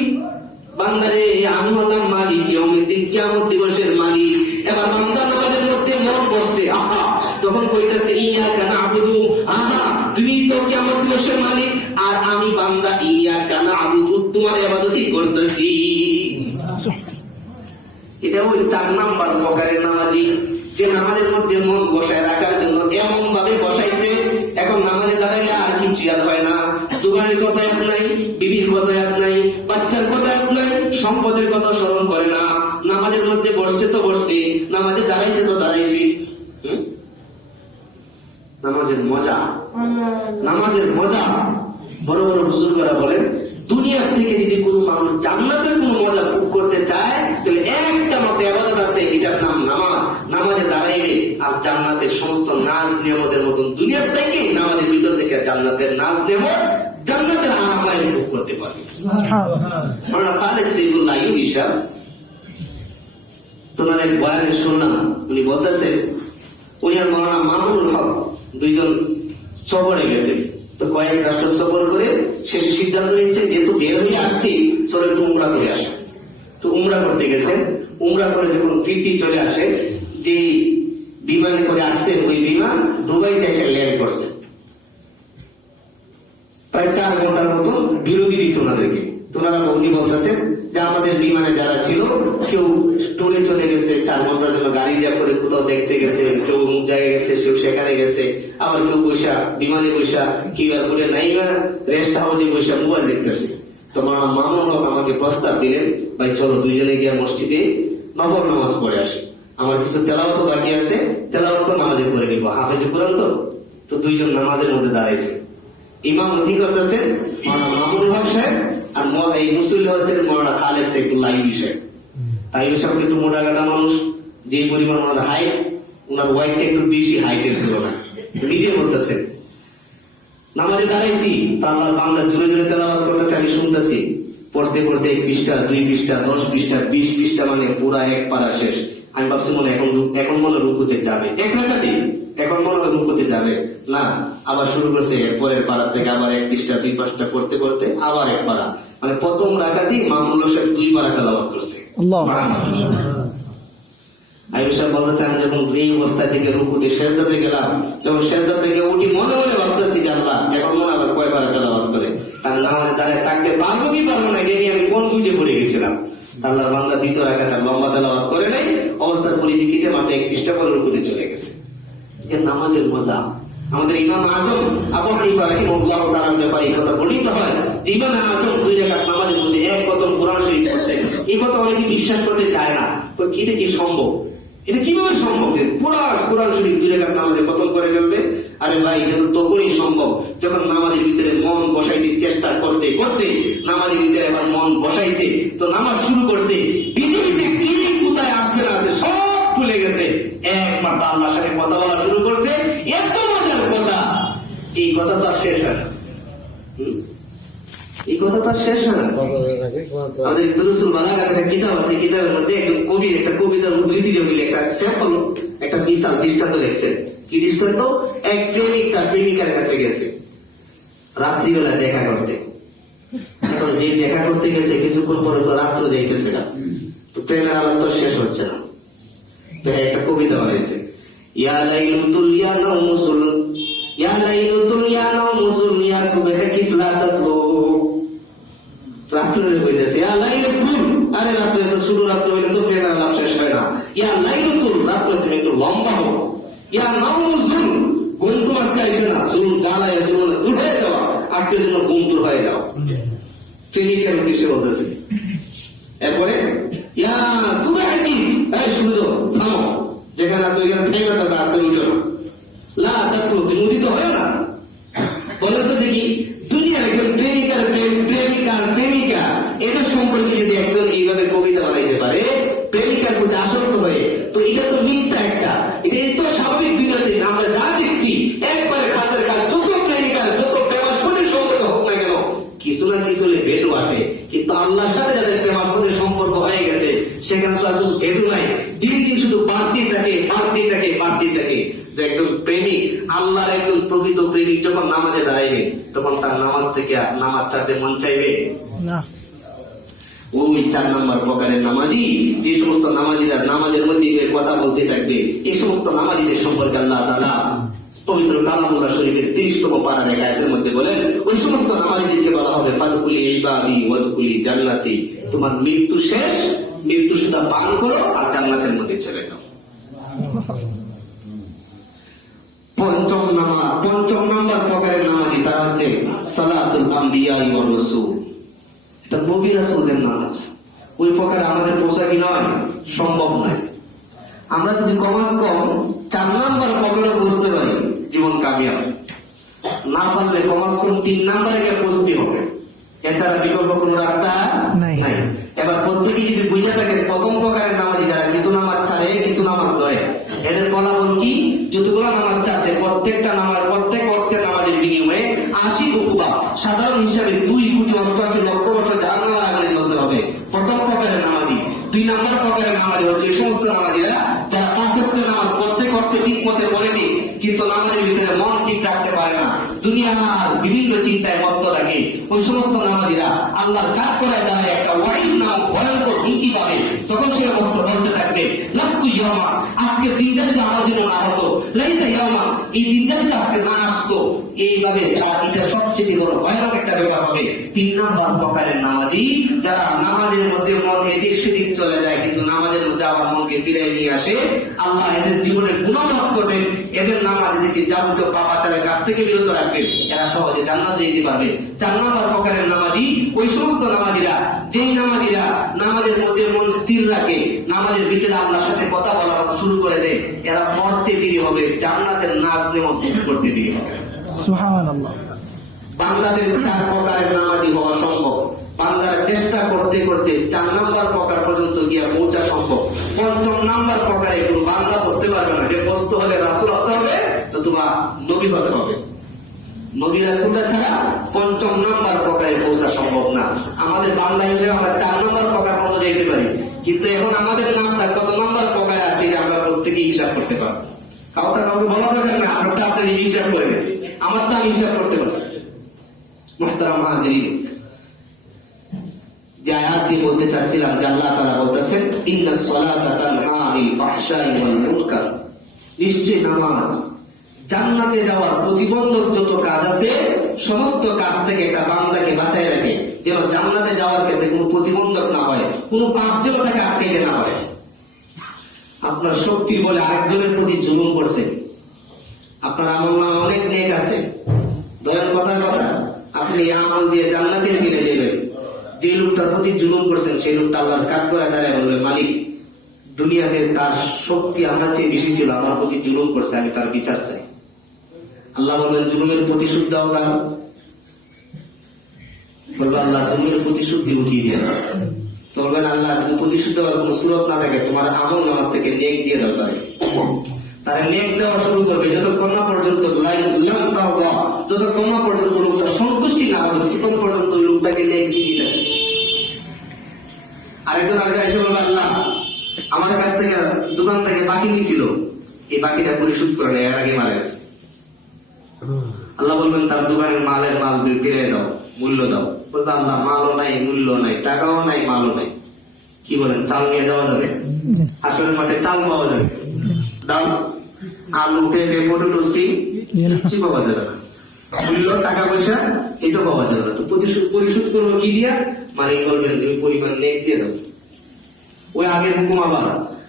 বান্দারে আমি হলাম মালিক ইয়াউমিদ্দিন, কিয়ামত দিবসের মালিক। এবার বান্দা নামাজের মধ্যে মন বসছে, আহা, তখন কইতাছে ইয়াকা না'বুদু, আহা তুমি তো কিয়ামত দিবসের মালিক, আর আমি বান্দা ইয়াকা না'বুদু তোমার ইবাদতই করতেছি। এটা ওই 4 নাম্বার প্রকারের নামাজি, যে নামাজের মধ্যে মন বসায় রাখার জন্য এমন ভাবে বসাইছে, এখন নামাজে দাঁড়াইলে আর কিছু ইয়াদ হয় না, দোকানের কথা ইয়াদ নাই, বিবির কথা ইয়াদ নাই, বাচ্চার কথা ইয়াদ নাই, সম্পদের কথা স্মরণ করে না। নামাজের মধ্যে বসছে তো বসছে, নামাজে দাঁড়াইছে তো দাঁড়াইছে। নামাজের মজা, নামাজের মজা বড় বড় বুজুর্গরা বলেন দুনিয়া থেকে যদি কোনো মানুষ জান্নাতের কোনো মজা ভোগ করতে চায় তাহলে একটা মতে ইবাদত আছে, এটার নাম নামাজ। নামাজে দাঁড়াইলে আর জান্নাতের সমস্ত নাজ নিয়ামতের মতন দুনিয়ার থেকে নামাজের ভিতর থেকে জান্নাতের নাজ নিয়ামত, জান্নাতের আরাম ভোগ করতে পারে। আমরা খালেদ সাইফুল্লাহ হিসাব তোমার এক বয়ানে শুনলাম, উনি বলতেছেন উনি আর মাওলানা মামুনুল হক দুইজন সফরে গেছে, তো কয়েক রাষ্ট্র সফর করে শেষে সিদ্ধান্ত নিচ্ছে যেহেতু বের হয়ে আসছি চলো একটু উমরা করে আসে। তো উমরা করতে গেছে, উমরা করে যখন ফিরতি চলে আসে, যে বিমানে করে আসছে ওই বিমান দুবাইতে এসে ল্যান্ড করছে। প্রায় 4 ঘন্টার মতো বিরতি দিচ্ছে ওনাদেরকে। তোনারা উনি বলতেছেন যে আমাদের বিমানে যারা ছিল কেউ ট্যুরে চলে গেছে 4 ঘন্টার জন্য, গাড়ি যা করে কোথাও দেখতে গেছে, কেউ অমুক জায়গায় গেছে, কেউ সেখানে গেছে, আবার কেউ বৈশা বিমানে বৈশা কি বলে নাই না রেস্ট হাউসে বৈশা মোবাইল দেখতেছে। তো মামুন হক আমাকে প্রস্তাব দিলেন, ভাই চলো দুইজনে গিয়ে মসজিদে নফল নামাজ পড়ে আসি, আমার কিছু তেলাওয়াত বাকি আছে, তেলাওয়াত করে নামাজে পড়ে নিব, হাফেজ কোরআন তো। তো দুইজন নামাজের মধ্যে দাঁড়াইছে, ইমাম অতি করতেছেন মাওলানা মামুনুল হক সাহেব, আর এই মুসল্লি হচ্ছেন মাওলানা খালেদ সাইফুল্লাহ সাহেব। তাই সাহেব একটু মোটা কাটা মানুষ, যে পরিমাণ ওনার হাইট, ওনার ওয়াইটটা একটু বেশি হাইটের তুলনা। নিজে বলতেছেন নামাজে দাঁড়াইছি, তা আল্লাহর বান্দা জোরে জোরে তেলাওয়াত করতেছে, আমি শুনতেছি, পড়তে পড়তে 1 পৃষ্ঠা 2 পৃষ্ঠা 10 পৃষ্ঠা 20 পৃষ্ঠা, মানে পুরা এক পারা শেষ। আমি ভাবছি মনে এখন মনে রুকুতে যাবে, এক রাকাতে এখন মনে হয় রুকুতে যাবে না, আবার শুরু করছে এরপরের পারা থেকে আবার 1 পৃষ্ঠা 2 পৃষ্ঠা পড়তে পড়তে আবার এক পারা, মানে প্রথম রাকাতেই মামুনুল হক সাহেব 2 পারা তেলাওয়াত করছে। আইয়ুব সাহেব বলতেছে আমি যখন এই অবস্থা থেকে রুকুতে সেজদাতে গেলাম, যখন সেজদা থেকে উঠি মনে মনে ভাবতেছি যে আল্লাহ এখন মনে আবার কয় পারা তেলাওয়াত করে, কারণ নামাজে দাঁড়ায় থাকতে পারবো কি পারবো না, এই আমি কোন বুঝে পড়ে গেছিলাম। আল্লাহর বান্দা দ্বিতীয় রাকাতে লম্বা তেলাওয়াত করে নাই, অবস্থার পরিপ্রেক্ষিতে মাত্র 1 পৃষ্ঠা পরে রুকুতে চলে গেছে। এটা নামাজের মজা। আমাদের ইমাম আজম আবু হানিফা রাহিমাহুল্লাহ তাআলার ব্যাপারে এই কথা বর্ণিত হয়, ইমাম আজম 2 রাকাত নামাজের মধ্যে 1 খতম কোরআন শরীফ পড়তেন। এই কথা অনেকে বিশ্বাস করতে চায় না, তো এটা কি সম্ভব, এটা কিভাবে সম্ভব যে পুরো কোরআন শরীফ 2 রাকাত নামাজে খতম করে ফেলবে? আরে ভাই এটা তো তখনই সম্ভব যখন নামাজের ভিতরে মন বসাইতে চেষ্টা করতে করতে নামাজের ভিতরে এবার মন বসাইছে, তো নামাজ শুরু করছে, পৃথিবীতে কি কোথায় আছে না আছে সব ভুলে গেছে, একমাত্র আল্লাহর সাথে কথা বলা শুরু করছে। এত মজার কথা, এই কথা তো আর শেষ হয় না, এই কথা তো আর শেষ হয় না। আমাদের দুরুসুল বালাগাত একটা কিতাব আছে, কিতাবের মধ্যে একজন কবি একটা কবিতার উদ্ধৃতি দিয়ে বলে একটা স্যাম্পল, একটা বিশাল দৃষ্টান্ত লিখছেন। কি দৃষ্টান্ত? এক প্রেমিক তার প্রেমিকার কাছে গেছে রাত্রিবেলা দেখা করতে। এখন যে দেখা করতে গেছে কিছুক্ষণ পরে তো রাত্র যাইতেছে না, তো প্রেমের আলাপ তো শেষ হচ্ছে না। একটা কবিতা বানাইছে, ইয়া লাইলুতুল ইয়া নাউমুসুল ইয়া লাইলুতুল ইয়া নাউমুসুল ইয়া সুবহ কিফলাতাতু। রাত্রে হইতেছে ইয়া লাইলুতুল, আরে রাত্রে তো শুরু রাত্রে হইলে তো প্রেমের আলাপ শেষ হয় না। ইয়া লাইলুতুল, রাত্রে তুমি একটু লম্বা হও। ইয়া নাউমুসুল, প্রেমিকার উদ্দেশ্যে বলতেছে। এরপরে ইয়া সুবাহি, এই শুনো, থামো, যেখানে আছো ওইখানে থেমে থাকবে, আজকে উঠো না। লা তাকু, তুমি উঠিত হয় না। বলে তো দেখি, দুনিয়ার একজন প্রেমিকার প্রেমিকার প্রেমিকা, এদের সম্পর্কে যদি একজন এইভাবে কবিতা বানাইতে পারে, প্রেমিকার প্রতি আসক্ত হয়ে, তো এটা তো মিথ্যা একটা, এটা তো স্বাভাবিক দুনিয়াতে আমরা যা দেখছি একবারে কাজের কাজ। যত প্রেমিকার যত প্রেমাস্পদের সম্পর্ক হোক না কেন, কিছু না কিছু ভেদও আসে, কিন্তু আল্লাহর সাথে যাদের প্রেমাস্পদের সম্পর্ক হয়ে গেছে সেখানে তো আর শুধু ভেদও নাই, দিন দিন শুধু বাড়তেই থাকে, বাড়তেই থাকে, বাড়তেই থাকে। যে একজন প্রেমিক, আল্লাহর একজন প্রকৃত প্রেমিক যখন নামাজে দাঁড়াইবে, তখন তার নামাজ থেকে নামাজ ছাড়তে মন চাইবে না। ওই 4 নম্বর প্রকারের নামাজি, যে সমস্ত নামাজিরা নামাজের মধ্যে কথা বলতে থাকবে, এই সমস্ত নামাজিদের সম্পর্কে আল্লাহ তাআলা পবিত্র কালামুল্লাহ শরীফের 30তম পারার এক আয়াতের মধ্যে বলেন, ওই সমস্ত নামাজিদেরকে বলা হবে ফাদখুলি ইবাদি ওয়াদখুলি জান্নাতি, তোমার মৃত্যু শেষ, মৃত্যু সুদা পান করো আর জান্নাতের মধ্যে চলে যাও। পঞ্চম নম্বর প্রকারের নামাজি তারা হচ্ছে সালাতুল আম্বিয়া ওয়ার রাসূল, এটা নবী রাসূলের নামাজ। ওই প্রকারে আমাদের পোষা কি নয়, সম্ভব নয়। আমরা যদি কমাস কম 4 নম্বর প্রকারে বুঝতে পারি, জীবন কামিয়াব। না পারলে কমাস কম 3 নম্বরে গিয়ে পৌঁছতে হবে, এছাড়া বিকল্প কোন রাস্তা নাই। এবার প্রত্যেকে যদি বুঝে থাকে, প্রথম প্রকারের নামাজি যারা কিছু নামাজ ছাড়ে কিছু নামাজ ধরে, এদের ফলাফল কি? যতগুলো নামাজ ছাড়ছে প্রত্যেকটা নামাজ, প্রত্যেক অর্থের নামাজের বিনিময়ে 80 উকুবা, সাধারণ হিসাবে 2,88,00,000 বছর জাহান্নামের আগুনে জ্বলতে হবে। প্রথম প্রকারের নামাজি। 2 নম্বর প্রকারের নামাজি হচ্ছে এই সমস্ত নামাজিরা যারা 5 ওয়াক্তের নামাজ প্রত্যেক অর্থে ঠিক মতে পড়েনি, কিন্তু নামাজের ভিতরে মন ঠিক রাখতে পারে না, দুনিয়ার বিভিন্ন চিন্তায় মত্ত রাখে। ওই সমস্ত নামাজিরা আল্লাহর কাজ করায় দাঁড়ায় একটা ওয়াইড নাম ভয়ঙ্কর হুমকি পাবে, তখন সে অবস্থা বলতে থাকবে, লাস্তু ইয়ামা, আজকে দিনটা যদি আমার জন্য না হতো, লাইতা ইয়ামা, এই দিনটা যদি আজকে না আসতো, এইভাবে এটা সবচেয়ে বড় ভয়ানক একটা ব্যাপার হবে। 3 নম্বর প্রকারের নামাজি যারা নামাজের মধ্যে মন এদিক সেদিক চলে যায়, কিন্তু নামাজের মধ্যে আবার মনকে ফিরিয়ে নিয়ে আসে, আল্লাহ এদের জীবনের গুণামাফ করবেন, এদের নামাজ এদেরকে যাবতীয় পাপাচারের কাছ থেকে বিরত রাখবেন, এরা সহজে জান্নাতে যেতে পারবে। 4 নম্বর প্রকারের নামাজি ওই সমস্ত নামাজিরা, যেই নামাজিরা নামাজের মধ্যে মন স্থির রাখে, নামাজের ভিতরে আল্লাহর সাথে কথা বলা শুরু করে দেয়, এরা মরতে দেরি হবে, জান্নাতের নাজ নেওয়া করতে দেরি হবে। সুবহানাল্লাহ। বাংলাদেশ 4 প্রকারের নামাজি হওয়া সম্ভব, বাংলার চেষ্টা করতে করতে 4 নম্বর প্রকার পর্যন্ত গিয়ে পৌঁছা সম্ভব। 5ম নম্বর প্রকারে কোনো বাংলা বসতে পারবে না, যে বসতে হলে রাসূল হতে হবে, তো তোমার নবী হতে হবে। নবী রাসূলরা ছাড়া 5ম নম্বর প্রকারে পৌঁছা সম্ভব না। আমাদের বাংলা হিসেবে আমরা 4 নম্বর প্রকার পর্যন্ত যেতে পারি, কিন্তু এখন আমাদের নামটা কত নম্বর প্রকারে আছে এটা আমরা প্রত্যেকেই হিসাব করতে পারবো। কাউকে বলা দরকার না, আমারটা আপনি হিসাব করবেন, আমারটা আমি হিসাব করতে পারছি। মুহতারাম হাজিরিন, যে আয়াত দিয়ে বলতে চাচ্ছিলাম, যে আল্লাহ তাআলা বলতেছেন, ইন্নাস সালাতা তানহা আনিল ফাহশাই ওয়াল মুনকার, নিশ্চয়ই নামাজ জান্নাতে যাওয়ার প্রতিবন্ধক যত কাজ আছে সমস্ত কাজ থেকে একটা বান্দাকে বাঁচায় রাখে, যেন জান্নাতে যাওয়ার ক্ষেত্রে কোনো প্রতিবন্ধক না হয়, কোনো পাপ যেন তাকে আটকে না হয়। আপনার শক্তি বলে আরেকজনের প্রতি জুলুম করছে, আপনার আমল নামে অনেক নেক আছে, দয়ার কথার কথা, আপনি এই আমল দিয়ে জান্নাতে ফিরে যাবেন। যে লোকটার প্রতি জুলুম করছেন, সেই লোকটা আল্লাহর কাঠ করে দাঁড়ায় বলবে, মালিক, দুনিয়াতে তার শক্তি আমার চেয়ে বেশি ছিল, আমার প্রতি জুলুম করছে, আমি তার বিচার চাই। আল্লাহ বলবেন, জুলুমের প্রতিশোধ দাও তার। বলবে, আল্লাহ জুলুমের প্রতিশোধ দিয়ে উঠিয়ে দিয়ে দাও। বলবেন, আল্লাহ যদি প্রতিশোধ দেওয়ার কোন সুরত না থাকে, তোমার আমল নামাজ থেকে নেক দিয়ে দাও তারে। তারা নেক দেওয়া শুরু করবে, যতক্ষণ না পর্যন্ত যতক্ষণ না পর্যন্ত লোকটা সন্তুষ্টি না হবে, ততক্ষণ পর্যন্ত লোকটাকে নেক দিয়ে দেয়। আরেকজন আগে এসে বলবে, আল্লাহ আমার কাছ থেকে দোকান থেকে বাকি নিয়েছিল, এই বাকিটা পরিশোধ করে নেয়, এর আগে মারা গেছে। আল্লাহ বলবেন, তার দোকানের মালের মাল ফিরে দাও, মূল্য দাও। বলবে, আল্লাহ মালও নাই, মূল্য নাই, টাকাও নাই, মালও নাই, কি বলেন, চাল নিয়ে যাওয়া যাবে? আসলে মাঠে চাল পাওয়া যাবে, ডাল, আলু, পেঁপে, পটেটো, সিম কি পাওয়া যাবে না, মূল্য, টাকা পয়সা এটা পাওয়া যাবে না। তো পরিশোধ করবো কি দিয়া? মালিক বলবেন, ওই পরিমাণ নেক দিয়ে দাও। ওই আগের হুকুম আবার,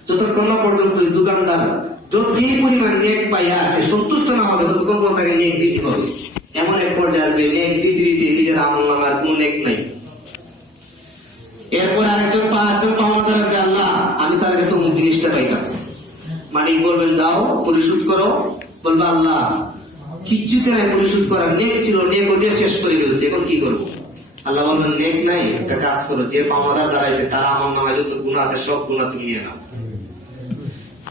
যতক্ষণ না পর্যন্ত দোকানদার এই পরিমাণ নেক পাইয়া সে সন্তুষ্ট না হবে, ততক্ষণ তাকে নেক দিতে হবে। এমন এক পর্যায়ে আসবে, নেক দিতে দিতে নিজের আমল নামার কোন নেক নাই, মালিক বলবেন যাও পরিশোধ করো, বলবে আল্লাহ কিচ্ছুতে নাই পরিশোধ করার, নেক ছিল নেক ওটা শেষ করে ফেলছে, এখন কি করবো? আল্লাহ বলবেন নেক নাই, একটা কাজ করো, যে পাওনাদার দাঁড়াইছে তারা আমার নামে যত গুনাহ আছে সব গুনাহ তুমি নিয়ে নাও।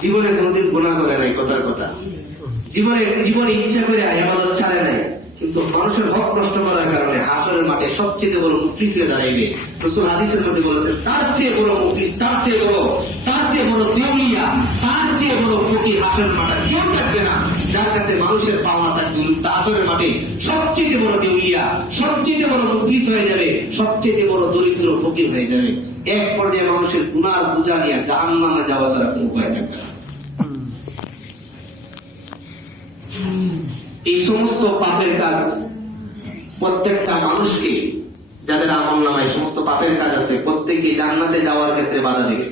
জীবনে কোনোদিন গুনাহ করে নাই, কথার কথা, জীবনে ইচ্ছা করে ইবাদত ছাড়ে নাই, কিন্তু মানুষের হক নষ্ট করার কারণে হাসরের মাঠে সবচেয়ে বড় মুফলিস হয়ে দাঁড়াইবে। রাসূল হাদিসের মধ্যে বলেছেন তার চেয়ে বড় মুফলিস, তার চেয়ে বড় দেউলিয়া, তার চেয়ে বড় ফকির হাসরের মাঠে কেউ থাকবে না, যার কাছে মানুষের পাওনা থাকবে। হাসরের মাঠে সবচেয়ে বড় দেউলিয়া, সবচেয়ে বড় মুফলিস হয়ে যাবে, সবচেয়ে বড় দরিদ্র ফকির হয়ে যাবে। এক পর্যায়ে মানুষের গুনার বোঝা নিয়ে জাহান্নামে যাওয়া ছাড়া কোনো উপায় থাকবে না। এই সমস্ত পাপের কাজ প্রত্যেকটা মানুষকে, যাদের আমল নামায় সমস্ত পাপের কাজ আছে, প্রত্যেকে জান্নাতে যাওয়ার ক্ষেত্রে বাধা দেবে।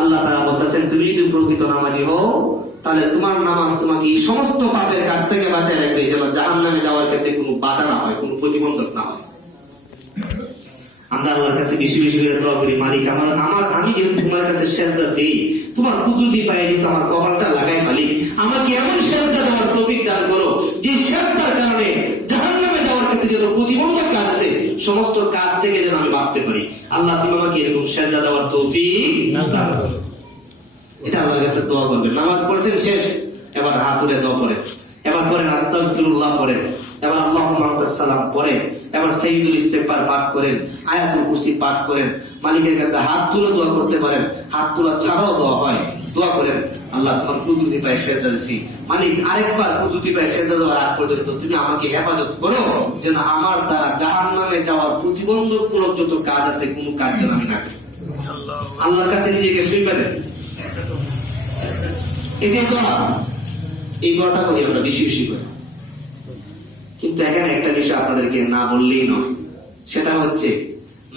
আল্লাহ তাআলা বলতেছেন তুমি যদি প্রকৃত নামাজি হও তাহলে তোমার নামাজ তোমাকে এই সমস্ত পাপের কাজ থেকে বাঁচায় রাখবে, যেন জাহান্নামে যাওয়ার ক্ষেত্রে কোনো বাধা না হয়, কোনো প্রতিবন্ধক না হয়। আমরা আল্লাহর কাছে বেশি বেশি করে দোয়া করি, মালিক আমি যেহেতু তোমার কাছে সেজদা দেই, তোমার কুদরতি পায়ে যেহেতু আমার কপালটা লাগাই, মালিক আমাকে এমন সেজদা দেওয়ার তৌফিক দান করো যে সেজদার কারণে জাহান্নামে যাওয়ার ক্ষেত্রে যত প্রতিবন্ধক কাজ আছে সমস্ত কাজ থেকে যেন আমি বাঁচতে পারি। আল্লাহ তুমি আমাকে এরকম সেজদা দেওয়ার তৌফিক দান করো। এটা আল্লাহর কাছে দোয়া করবেন। নামাজ পড়ছেন শেষ, এবার হাত তুলে দোয়া করেন, এবার পরে আস্তাগফিরুল্লাহ পড়েন, এবার আল্লাহুম্মা আনতাস সালাম পড়েন, এবার সাইয়্যিদুল ইস্তিগফার পাঠ করেন, আয়াতুল কুরসি পাঠ করেন, মালিকের কাছে হাত তুলে দোয়া করতে পারেন, হাত তোলা ছাড়াও দোয়া হয়, দোয়া করেন আল্লাহ তোমার কুদরতি পায়ে সেজদা দিছি, মালিক আরেকবার কুদরতি পায়ে সেজদা দেওয়ার আগ পর্যন্ত তুমি আমাকে হেফাজত করো, যেন আমার দ্বারা জাহান্নামে যাওয়ার প্রতিবন্ধকমূলক যত কাজ আছে কোনো কাজ যেন আমি না করি। আল্লাহর কাছে নিজেকে শুইয়ে দেন, এটাই দোয়া। এই দোয়াটা করি আমরা বেশি বেশি করে। কিন্তু এখানে একটা বিষয় আপনাদেরকে না বললেই নয়, সেটা হচ্ছে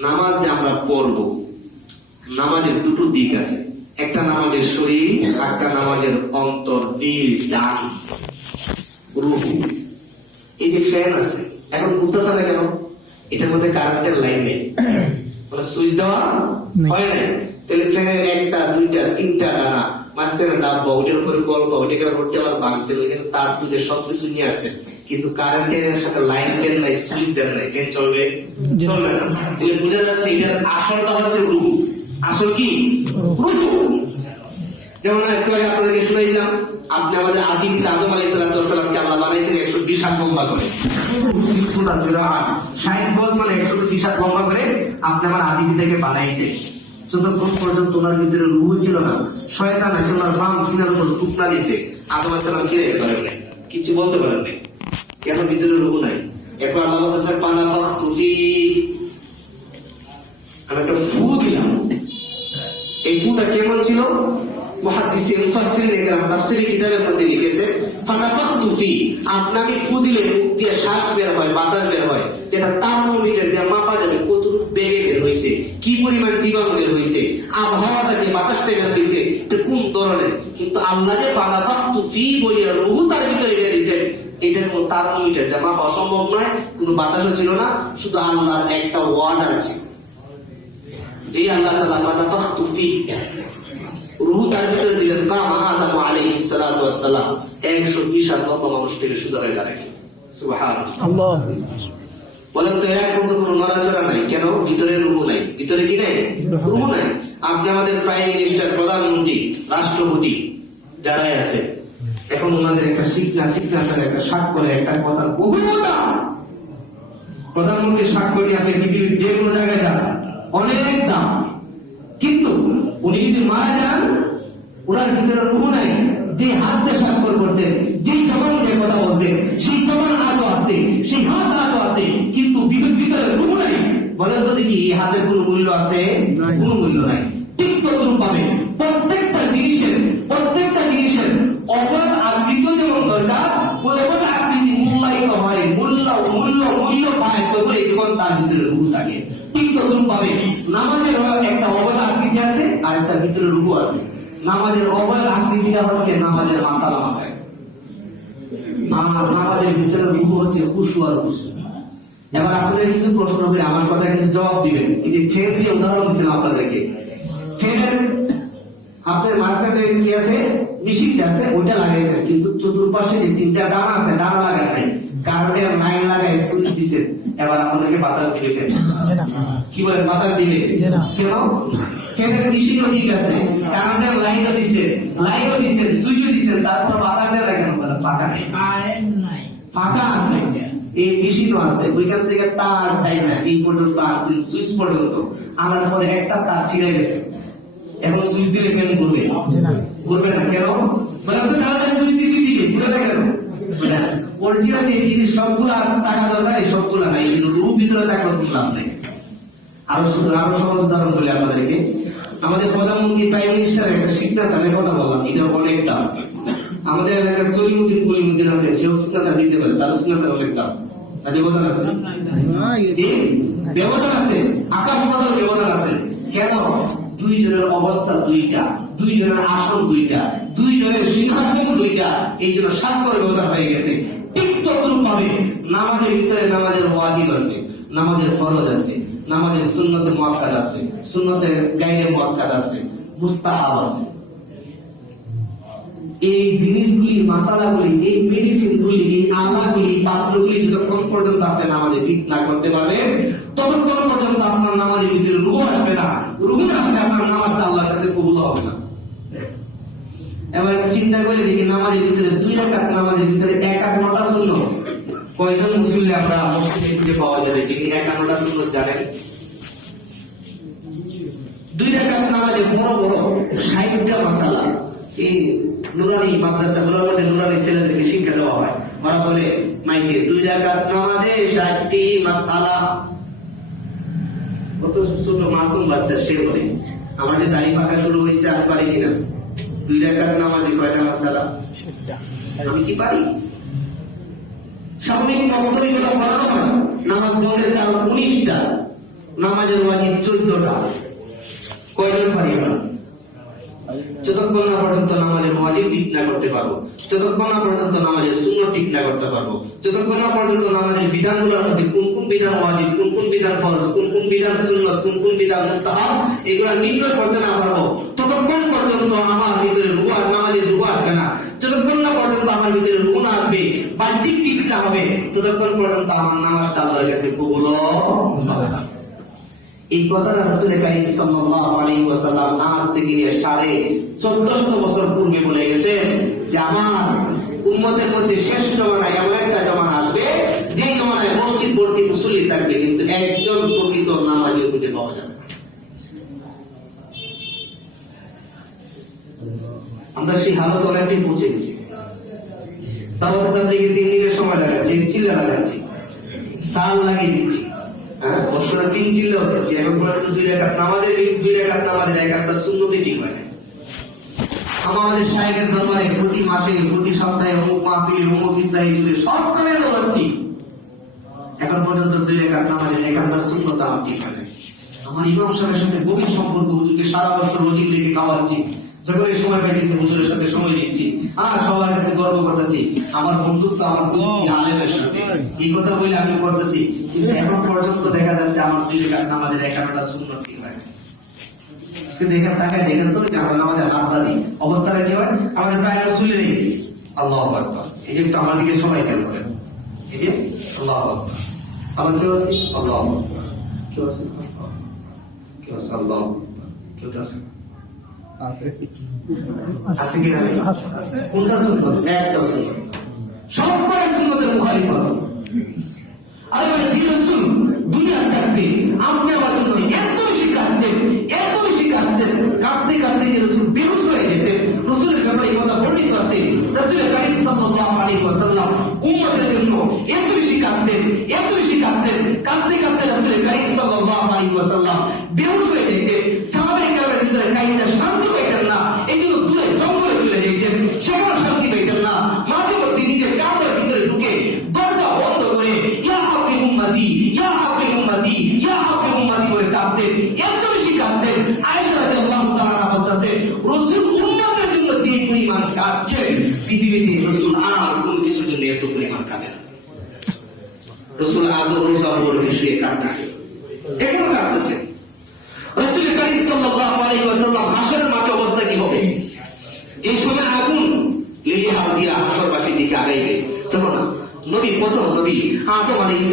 নামাজ যে আমরা পড়ব, নামাজের দুটো দিক আছে, একটা নামাজের শরীর, একটা নামাজের অন্তর, দিল, জান, রূহ। এই যে ফ্যান আছে এখন ঘুরতেছে না কেন? এটার মধ্যে কারেন্টের লাইন নেই, মানে সুইচ দেওয়া হয় নাই, তাহলে ফ্যানের একটা দুইটা তিনটা ডানা, মাঝখানে ডাব্বা, ওটার উপরে গল্প, ওটাকে ভরতে আবার ভাঙছে, ওইখানে তার তুলে সবকিছু নিয়ে আসছে, কিন্তু কারেন্টের সাথে লাইন দেন নাই, সুইচ দেন নাই, ফ্যান চলবে? চলবে না। তাহলে বোঝা যাচ্ছে এটার আসলটা হচ্ছে রূহ। আসল কি? রূহ। যেমন একটু আগে আপনাদেরকে শুনাইলাম, আপনি আমাদের আদি পিতা আদম আলাইহিস সালামকে আল্লাহ বানাইছেন 120 হাত লম্বা করে, 60 গজ মানে 120 হাত লম্বা করে আপনি আমার আদি পিতাকে বানাইছে। যতক্ষণ পর্যন্ত ওনার ভিতরে রূহ ছিল না, শয়তান আছে ওনার বাম সিনার উপর টুকরা দিয়েছে, আদম আলাইহিস সালাম কি রেখে পারেন না, কিছু বলতে পারেন না, কেন? ভিতরে রূহ নাই। এখন আল্লাহ বলতেছে পানাফাখতু ফী, আমি একটা ফু দিলাম। এই ফুটা কেমন ছিল? মুহাদ্দিসিন মুফাসসিরিন একরাম তাফসীরের কিতাবের মধ্যে লিখেছে ফানাফাখতু ফী, আপনাকে ফু দিলে মুখ দিয়ে শ্বাস বের হয়, বাতাস বের হয়, যেটা থার্মোমিটার দিয়ে মাপা যাবে কতটুকু বেগে বের হইছে, কি পরিমাণ জীবাণু বের হইছে, আবহাওয়াটাকে বাতাসটাকে দিছে এটা কোন ধরনের। কিন্তু আল্লাহ যে ফানাফাখতু ফী বলিয়া রূহ তার ভিতরে দিয়ে দিয়েছেন, এটার কোন থার্মোমিটার দিয়ে মাপা অসম্ভব নয়, কোনো বাতাসও ছিল না, শুধু আল্লাহর একটা ওয়ার্ডার ছিল। যে আল্লাহ তাআলা ফানাফাখতু ফী রূহ তার ভিতরে দিলেন, কামা আদম আলাইহিস সালাতু ওয়াস সালাম 120 হাত লম্বা মানুষ থেকে সোজা হয়ে দাঁড়াইছে। সুবহানাল্লাহ। বলেন তো এর মধ্যে কোনো নড়াচড়া নাই কেন? ভিতরে রূহ নাই। ভিতরে কি নাই? রূহ নাই। আপনি আমাদের প্রাইম মিনিস্টার, প্রধানমন্ত্রী, রাষ্ট্রপতি যারাই আছে, এখন ওনাদের একটা সিগনেচার, একটা স্বাক্ষরে একটা কথার বহুমতা, প্রধানমন্ত্রীর স্বাক্ষরটি আপনি পৃথিবীর যে কোনো জায়গায় যান অনেক দাম, কিন্তু উনি যদি মারা যান ওনার ভিতরে রূহ নাই। যে হাত দিয়ে স্বাক্ষর করতেন, যে জবান দিয়ে কথা বলতেন, সেই জবান আজও আছে, সেই হাত আজও আছে, কিন্তু ভিতরে রূহ নাই। বলেন তো দেখি এই হাতের কোনো মূল্য আছে? কোনো মূল্য নাই। ঠিক ততরূপ পাবে প্রত্যেকটা জিনিসের অবর আকৃতি যেমন দরকার, ওই অবর আকৃতি মূল্যায়িত হয়, মূল্য পায় তখন যখন তার ভিতরে রূহ থাকে। ঠিক ততরূপ পাবে নামাজের একটা অবর আকৃতি আছে আর একটা ভিতরে রূহ আছে। নামাজের অবর আকৃতিটা হচ্ছে নামাজের মাসালা মাসায়, নামাজের ভিতরে রূহ হচ্ছে খুশু আর খুশু। এবার আপনাদের কিছু প্রশ্ন করে আমার কথা কিছু জবাব দিবেন। এই যে ফেস দিয়ে উদাহরণ দিচ্ছিলাম আপনাদেরকে, ফেসের আপনার মাঝখানে কি আছে, মেশিনটা আছে, ওইটা লাগাইছেন, কিন্তু চতুর্পাশে যে তিনটা ডানা আছে, ডানা লাগান নাই, কারেন্টের লাইন লাগাই সুইচ দিচ্ছেন। এবার আপনাদেরকে বাতাস দিবে কেন? কি বলে বাতাস দিবে কেন? কেন? মেশিনও ঠিক আছে, কারেন্টের লাইনও দিচ্ছেন, সুইচও দিচ্ছেন, তারপর বাতাস দেওয়া কেন? ফাঁকা নেই, ফাঁকা আছে। এই মেশিনও আছে, ওইখান থেকে তার টাইনা এই পর্যন্ত আর সুইচ পর্যন্ত আনার পরে একটা তার ছিঁড়ে গেছে। এখন সুইচ দিলে কেন করবে? করবে না কেন? বলে আপনি তাহলে সুইচ দিছি দিবে, ঘুরে দেখেন অরিজিনাল এই জিনিস সবগুলো আছে, টাকা দরকার, এই সবগুলো নাই, কিন্তু রূপ ভিতরে টাকা লাভ নেই। আরো সহজ উদাহরণ বলি আপনাদেরকে। আমাদের প্রধানমন্ত্রী প্রাইম মিনিস্টার একটা সিগনেচারের কথা বললাম, এটা অনেকটা। আমাদের এলাকার সলিমুদ্দিন আছে, সেও সিগনেচার দিতে পারে, তার সিগনেচার অনেকটা ব্যবধান আছে, ব্যবধান আছে, আকাশ পাতাল ব্যবধান আছে। কেন? দুইজনের অবস্থা দুইটা, দুইজনের আসন দুইটা, দুইজনের সিংহাসন দুইটা, এই জন্য স্বাক্ষর ব্যবধান হয়ে গেছে। ঠিক তদ্রুপ ভাবে নামাজের ভিতরে নামাজের ওয়াজিব আছে, নামাজের ফরজ আছে, নামাজের সুন্নতে মুআক্কাদ আছে, সুন্নতের গায়রে মুআক্কাদ আছে, মুস্তাহাব আছে। এই জিনিসগুলি, মাসালাগুলি, এই মেডিসিনগুলি, এই আলাগুলি, পাত্রগুলি যতক্ষণ পর্যন্ত আপনি নামাজে ঠিক না করতে পারবেন, ততক্ষণ পর্যন্ত আপনার নামাজের ভিতরে রুহু আসবে না। রুহু না আসলে আপনার নামাজটা আল্লাহর কাছে কবুল হবে না। এবার চিন্তা করে দেখি, নামাজের ভিতরে 2 রাকাত, নামাজের ভিতরে 1 8টা সুন্নাত, কয়জন মুসলিম আমরা মসজিদে খুঁজে পাওয়া যাবে যিনি 1 8টা সুন্নাত জানেন? 2 রাকাত নামাজে বড় বড় 60টা মাসালা। এই নুরানি মাদ্রাসাগুলোর মধ্যে নুরানি ছেলেদেরকে শিক্ষা দেওয়া হয়, ওরা বলে মাইকে 2 রাকাত নামাজে 60টি মাসালা। কত ছোট মাসুম বাচ্চা, সে বলে আমার যে দাড়ি পাকা শুরু হয়েছে, আমি পারি কিনা? 2 রাকাত নামাজে কয়টা মাসালা? আমি কি পারি? স্বাভাবিক বক্তব্যগুলো পড়ানো হয়। নামাজ ভঙ্গের কারণ 19টা, নামাজের ওয়াজিব 14টা। কয়জন পারি আমরা? যতক্ষণ না পর্যন্ত নামাজের ওয়াজিব ঠিক না করতে পারবো, যতক্ষণ না পর্যন্ত নামাজের সুন্নাত ঠিক না করতে পারবো, যতক্ষণ না পর্যন্ত নামাজের বিধানগুলোর মধ্যে কোন কোন বিধান ওয়াজিব, কোন কোন বিধান ফরজ, কোন কোন বিধান সুন্নাত, কোন কোন বিধান মুস্তাহাব, এগুলো নির্ণয় করতে না পারবো, ততক্ষণ পর্যন্ত আমার ভিতরে রুহু আর নামাজের রুহু আসবে না। যতক্ষণ না পর্যন্ত আমার ভিতরে রুহু না আসবে, বাহ্যিক টিকতে হবে, ততক্ষণ পর্যন্ত আমার নামাজটা আল্লাহর কাছে কবুল হবে না। এই কথাটা রাসূল কারীম সাল্লাল্লাহু আলাইহি ওয়াসাল্লাম আজ থেকে নিয়ে 1450 বছর পূর্বে বলে গেছেন যে আমার উম্মতের মধ্যে শেষ জমানায় এমন একটা জমানা আসবে, যে জমানায় মসজিদ ভর্তি মুসল্লি থাকবে, কিন্তু একজন প্রকৃত নামাজি খুঁজে পাওয়া যাবে। আমরা সেই হালত অনেকটাই পৌঁছে গেছি। তাওয়াত তাবলীগে 3 দিনের সময় লাগাচ্ছি, চিল্লা লাগাচ্ছি, সাল লাগিয়ে দিচ্ছি, বছরে 3 চিল্লা হচ্ছে। এখন পর্যন্ত 2 রাকাত নামাজের 1 একটা সুন্নতি ঠিক হয় না। আমাদের শাইখের দরবারে প্রতি মাসে, প্রতি সপ্তাহে, অমুক মাহফিলে, অমুক ইসলামী জুড়ে সব কানে দৌড়াচ্ছি, এখন পর্যন্ত 2 রাকাত নামাজের 1 একটা সুন্নত আমার ঠিক হয় না। আমার ইমাম সাহেবের সাথে গভীর সম্পর্ক, হুজুরকে সারা বছর রোজী লেগে খাওয়াচ্ছি, যখন এই সময় পেয়েছি হুজুরের সাথে সময় দিচ্ছি, আর সবার কাছে গর্ব করতেছি আমার বন্ধুত্ব, আমার কুস্তি আলেমের সাথে, এই কথা বলে আমি করতেছি। কিন্তু এখন পর্যন্ত দেখা যাচ্ছে আমার 2 রাকাত নামাজের 1 একটা সুন্নত ঠিক হয় না। দেখেন, তাকায় দেখেন তো, আমাদের বাদবাদী অবস্থাটা কি হয়? আমাদের প্রায় রাসূলের নেই। আল্লাহু আকবার। এই যে আমার দিকে সবাই খেয়াল করেন, এই যে আল্লাহু আকবার। আমার কেউ আছে? আল্লাহু আকবার। কেউ আছে? কেউ আছে? আল্লাহু আকবার। কেউ আছে? আছে কি না? কোনটা সুন্নাত? একটা সুন্নাত। সবগুলো সুন্নাতের মুখালিফ হলো। আর এই রাসূল দুনিয়ার থাকতে আপনি আমার জন্য এত বেশি কাঁদছেন, এত বেশি কাঁদছেন, কাঁদতে কাঁদতে যে রাসূল বেহুশ হয়ে যেতেন। রাসূলের ব্যাপারে এই কথা বর্ণিত আছে, রাসূল কারীম সাল্লাল্লাহু আলাইহি ওয়াসাল্লাম উম্মতের জন্য এত বেশি কাঁদতেন, এত বেশি কাঁদতেন, কাঁদতে কাঁদতে রাসূল কারীম সাল্লাল্লাহু আলাইহি ওয়াসাল্লাম বেহুশ হয়ে যেতেন। সাহাবায়ে কেরামের ভিতরে কাইন্দা শান্তি পেতেন না, এইজন্য দূরে জঙ্গলে চলে যেতেন, সেখানে শান্তি পেতেন না। মাঝে মধ্যে নিজের কামরার ভিতরে ঢুকে দরজা বন্ধ করে ইয়া হাবলি উম্মতি, ইয়া হাবলি উম্মতি, ইয়া হাবলি উম্মতি বলে কাঁদতেন, এত বেশি কাঁদতেন। আয়েশা রাদিয়াল্লাহু তাআলা বলতেছেন, রাসূল উম্মতের জন্য যে পরিমাণ কাঁদছেন, পৃথিবীতে রাসূল আর কোন কিছুর জন্য এত পরিমাণ কাঁদেন। রাসূল আজও রোজা করে শুয়ে কাঁদতেছেন, এখনো কাঁদতেছেন। রাসূল কারীম সাল্লাল্লাহু আলাইহি ওয়াসাল্লাম হাসরের মাঠে অবস্থা কি হবে? দিকে আগাইবে, তখন নবী প্রথম নবী আদম আলাইহিস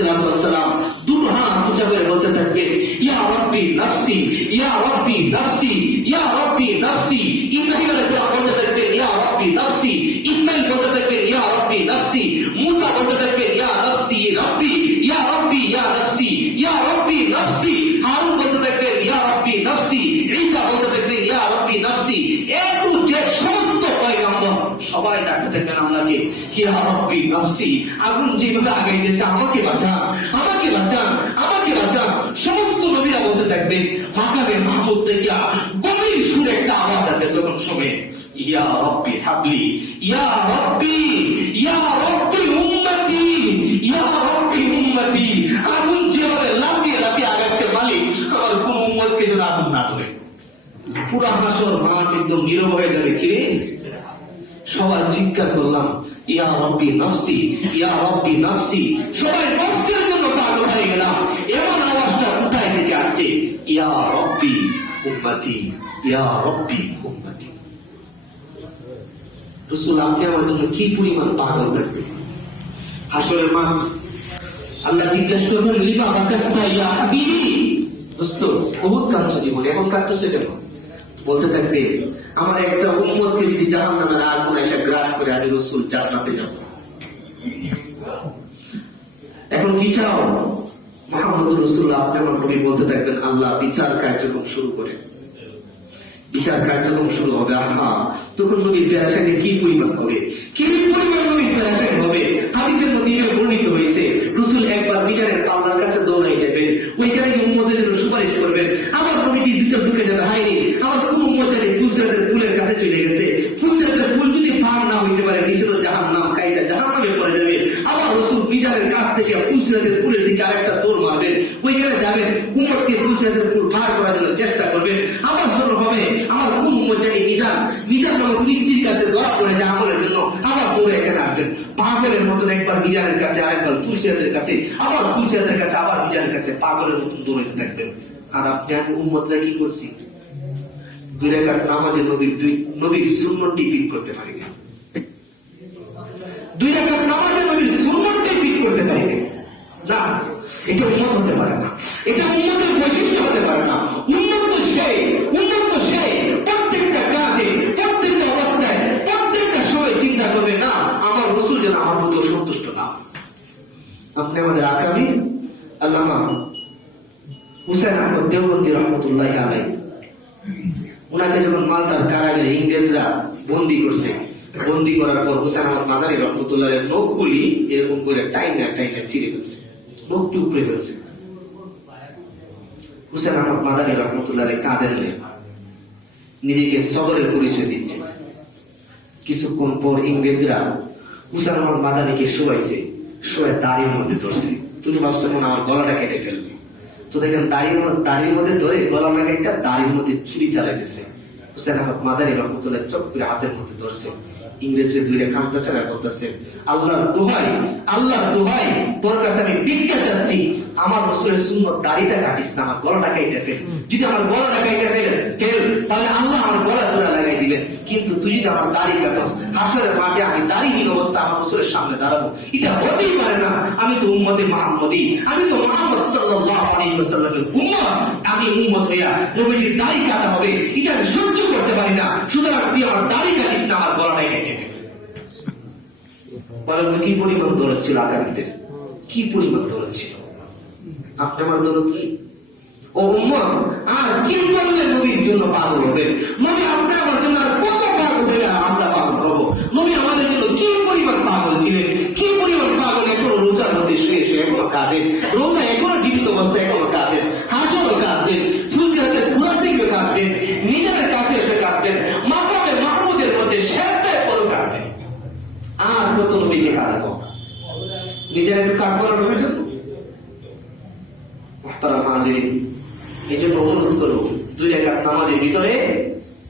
সালাম দুটো হাত উঁচা করে বলতে থাকবেন, ইয়া রাব্বি নাফসি, ইয়া রাব্বি নাফসি, ইয়া রাব্বি নাফসি। ইব্রাহিম আলাইহিস সালাম বলতে থাকবেন, ইয়া রাব্বি নাফসি। ইসমাঈল বলতে থাকবেন, ইয়া রাব্বি নাফসি। মুসা বলতে থাকবেন, ইয়া নাফসি রাব্বি, ইয়া রাব্বি ইয়া নাফসি, ইয়া রাব্বি নাফসি। হারুন বলতে থাকবেন, ইয়া রাব্বি নাফসি। ঈসা বলতে থাকবেন, ইয়া রাব্বি নাফসি। এরকম যে সমস্ত পয়গম্বর সবাই ডাকতে থাকবেন আল্লাহকে, ইয়া রাব্বি নাফসি। আগুন যেভাবে আগাইতেছে, আমাকে বাঁচান, আমাকে বাঁচান, আমাকে বাঁচান। সমস্ত নবীরা বলতে থাকবেন, মাকামে মাহমুদ থেকে গভীর সুরে একটা আওয়াজ আসবে তখন শুনে, ইয়া রাব্বি হাবলি, ইয়া রাব্বি, ইয়া রাব্বি উম্মতি, ইয়া রাব্বি উম্মতি। আগুন যেভাবে লাফিয়ে লাফিয়ে আগাচ্ছে, মালিক আমার কোন উম্মতকে যেন আগুন না ধরে। পুরা হাসর মাঠ একদম নীরব হয়ে যাবে। কিরে সবাই চিৎকার করলাম, ইয়া রাব্বি নাফসি, ইয়া রাব্বি নাফসি। সবাই নফসের জন্য পাগল হয়ে গেলাম। এমন আওয়াজটা কোথায় থেকে আসছে, ইয়া রাব্বি উম্মতি, ইয়া রাব্বি উম্মতি। রাসূল আপনি আমার জন্য কি পরিমাণ পাগল থাকবেন। হাসরের মাঠ আল্লাহ জিজ্ঞাসা করবেন, লিমা বাকাতা ইয়া হাবিবি। দোস্ত বহুত কাঁদছো জীবনে, এখন কাঁদতেছে কেন? বলতে থাকবে, আমার একটা উম্মতকে যদি জাহান্নামের আগুন এসে গ্রাস করে আমি রাসূল জান্নাতে যাব। এখন কি চাও? মুহাম্মদুর রাসূলুল্লাহ আপনি আমার নবী বলতে থাকবেন, আল্লাহ বিচার কার্যক্রম শুরু করে। বিচার কার্যক্রম শুরু হবে। আহা, তখন নবীর পেরেশানি কি পরিমাণ হবে, কি পরিমাণ নবীর পেরেশানি হবে। হাদিসের মধ্যে বর্ণিত হয়েছে, রাসূল একবার বিচারের পাল্লার কাছে দৌড়াই যাবেন, ওইখানে উম্মতের জন্য সুপারিশ করবেন। আমার নবীটি ভিতর ঢুকে যাবে, হায় রে আমার কোন উম্মতের ফুলসেরাতের ফুলের কাছে চলে গেছে। ফুলসেরাতের ফুল যদি পার না হইতে পারে, নিচে তো জাহান্নাম, কাইটা জাহান্নামে পড়ে যাবে। আবার রাসূল বিচারের কাছ থেকে ফুলসেরাতের ফুলের দিকে আরেকটা দৌড় মারবেন, ওইখানে যাবেন, উম্মতকে ফুলসেরাতের ফুল পার করার জন্য চেষ্টা করবেন। আমার জন্য হবে, আমার কোন উম্মত জানি মিজান নামক কীর্তির কাছে ধরা পড়ে যায় আমলের জন্য, আবার দৌড়ে এখানে আসবেন। পাগলের মতন একবার মিজানের কাছে, আরেকবার ফুলসেরাতের কাছে, আবার ফুলসেরাতের কাছে, আবার মিজানের কাছে, পাগলের মতন দৌড়াইতে থাকবেন। আর আপনি আমি উম্মতরা কি করছি? 2 রাকাত নামাজে নবীর সুন্নতটি ফিট করতে পারি না। 2 রাকাত নামাজে নবীর সুন্নতটি ফিট করতে পারি না। এটা উম্মত হতে পারে না, এটা উম্মতের বৈশিষ্ট্য হতে পারে না। উম্মত তো সেই প্রত্যেকটা কাজে, প্রত্যেকটা অবস্থায়, প্রত্যেকটা সময় চিন্তা করবে, না আমার রাসূল যেন আমার প্রতি সন্তুষ্ট না। আপনি আমাদের আকাবি আল্লামা হুসাইন আহমদ দেওবন্দি রহমতুল্লাহি আলাইহি, ওনাকে যখন মালটার কারাগারে ইংরেজরা বন্দি করছে, বন্দি করার পর হুসাইন আহমদ মাদানী রহমতুল্লাহের নখগুলি এরকম করে টাইনা ছিঁড়ে ফেলছে, নখ টুকরে ফেলছে। হুসাইন আহমদ মাদানী রহমতুল্লাহ কাঁদেন নেই, নিজেকে সদরের পরিচয় দিচ্ছে। কিছুক্ষণ পর ইংরেজরা হুসাইন আহমদ মাদানীকে শোয়াইছে, শোয়ে দাড়ির মধ্যে ধরছে। তুমি ভাবছো মনে আমার গলাটা কেটে ফেলবে, তো দেখেন দাড়ির মধ্যে ধরে গলা না একটা দাড়ির মধ্যে ছুরি চালাইতেছে। হুসাইন আহমদ মাদানী রহমতুল্লাহ চট করে হাতের মধ্যে ধরছে। ইংরেজরা দুইটা কাঁদতেছেন আর বলতেছেন, আল্লাহর দোহাই তোর কাছে আমি ভিক্ষা চাচ্ছি, আমার রাসূলের সুন্নাত দাড়িটা কাটিস না, আমার গলাটা কাইটা ফেল। যদি আমার গলাটা কাইটা ফেল তাহলে আল্লাহ আমার গলা জোড়া লাগাই দিবেন। কিন্তু তুই যদি আমার দাড়ি কাটস, হাসরের মাঠে আমি দাড়িহীন অবস্থা আমার রাসূলের সামনে দাঁড়াবো, এটা হতেই পারে না। আমি তো উম্মতে মুহাম্মদী, আমি তো মুহাম্মদ সাল্লাল্লাহু আলাইহি ওয়াসাল্লামের উম্মত। আমি উম্মত হইয়া নবীর দাড়ি কাটা হবে, এটা আমি সহ্য করতে পারি না। সুতরাং তুই আমার দাড়ি কাটিস না, আমার গলাটাই কেটে ফেল। বলেন তো কি পরিমাণ দরদ ছিল আকাবিদের, কি পরিমাণ দরদ ছিল। আপনি আমার দরদ কি? ও উম্মত, আর কি করলে নবীর জন্য পাগল হবেন? নবী আপনি আমার জন্য আর কত পাগল হয়ে আমরা পাগল হবো? নবী আমাদের জন্য কি পরিমাণ পাগল ছিলেন, কি পরিমাণ পাগল। এখনো রোজার মধ্যে শুয়ে শুয়ে এখনো কাঁদেন, রোজা এখনো জীবিত অবস্থায় এখনো কাঁদেন, হাসরও কাঁদবেন, ফুলসেরাতের ঘোড়া থেকে কাঁদবেন, নিজের কাছে এসে কাঁদবেন, মাকামে মাহমুদের মধ্যে শেরটায় পড়ে কাঁদবেন। আর কত নবীকে কাঁদাবো? নিজের একটু কাঁদবো না নবীর জন্য? মুহতারাম হাজিরিন, এই জন্য অনুরোধ করবো 2 রাকাত নামাজের ভিতরে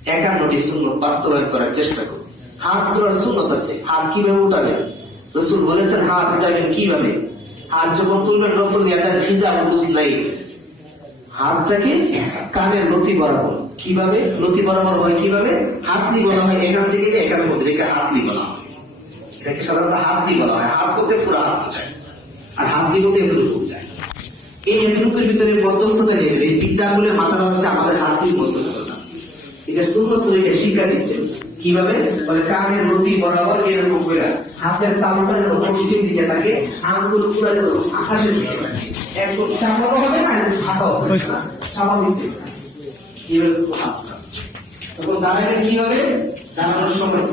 51টি সুন্নত বাস্তবায়ন করার চেষ্টা করুন। হাত তোলার সুন্নত আছে, হাত কিভাবে উঠাবেন? রাসূল বলেছেন হাত উঠাবেন কিভাবে? হাত যখন তুলবেন রফুল ইয়াদাল খিজা নাই, হাতটাকে কানের লতি বরাবর। কিভাবে লতি বরাবর হয়? কিভাবে? হাতলি বলা হয় এখান থেকে এখানের মধ্যে, হাতলি বলা হয়। এটাকে সাধারণত হাত দিয়ে বলা হয়। হাত বলতে পুরো হাত বোঝায়, আর হাত দিয়ে বলতে এতটুকু বোঝায়। এই এতটুকুর ভিতরে মধ্যস্থতা রেখে এই বিদ্যাগুলোর মাথাটা হচ্ছে আমাদের হাত দিয়ে মধ্যস্থতা। এটা সুন্নত তরিকা শিক্ষা দিচ্ছে কিভাবে, বলে কানের রতি বরাবর এরকম করে হাতের তালুটা যেন নিচের দিকে থাকে, আঙ্গুল পুরো যেন আকাশের দিকে থাকে, একদম চাপানো হবে না, ফাঁকা হবে না, স্বাভাবিক তখন দাঁড়ালে কি হবে, দাঁড়ানোর সময়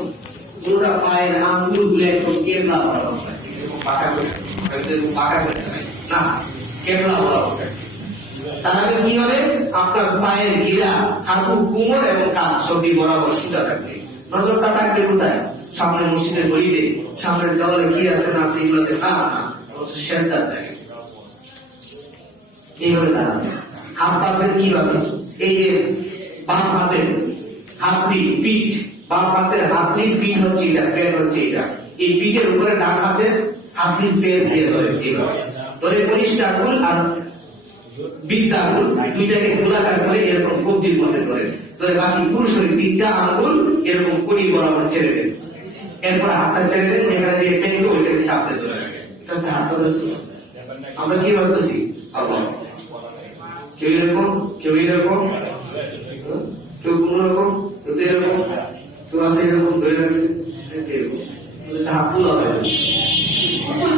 পুরোটা পায়ের আঙ্গুল গুলো একদম কেবলা বরাবর থাকে, এরকম পাকা করে না, কেবলা বরাবর। তাহলে কি হবে, আপনার পায়ের গিরা, হাঁটু, কোমর এবং কাঁধ সবই বরাবর সোজা থাকবে। নজরটা থাকবে কোথায়, সামনে মসজিদের গলিতে, সামনের দেওয়ালে কি আছে না আছে এগুলোতে না, সেন্টার থাকে। এইভাবে দাঁড়াবে। হাত পাতের কিভাবে, এই যে বাম হাতের হাতটি পিঠ, বাম হাতের হাতটির পিঠ হচ্ছে এটা, পেট হচ্ছে এটা, এই পিঠের উপরে ডান হাতের হাতটির পেট দিয়ে ধরে, এইভাবে ধরে কনিষ্ঠ আঙ্গুল আর বিদ্যা আঙ্গুল দুইটাকে গোলাকার করে এরকম কবজির মধ্যে ধরে ধরে বাকি পুরো শরীর তিনটা আঙ্গুল এরকম কনি বরাবর ছেড়ে দেন। এরপর হাতটা ছেড়ে দেন, এখানে দিয়ে টেনে ওইটাকে সামনে ধরে রাখেন। এটা হচ্ছে হাত পাতের সুন্নাত। আমরা কি বলতেছি, আল্লাহ কেউ এরকম, কেউ এরকম, কেউ কোন রকম, কেউ এরকম, কেউ আছে এরকম ধরে রাখছে, এরকম হাত তোলা হয়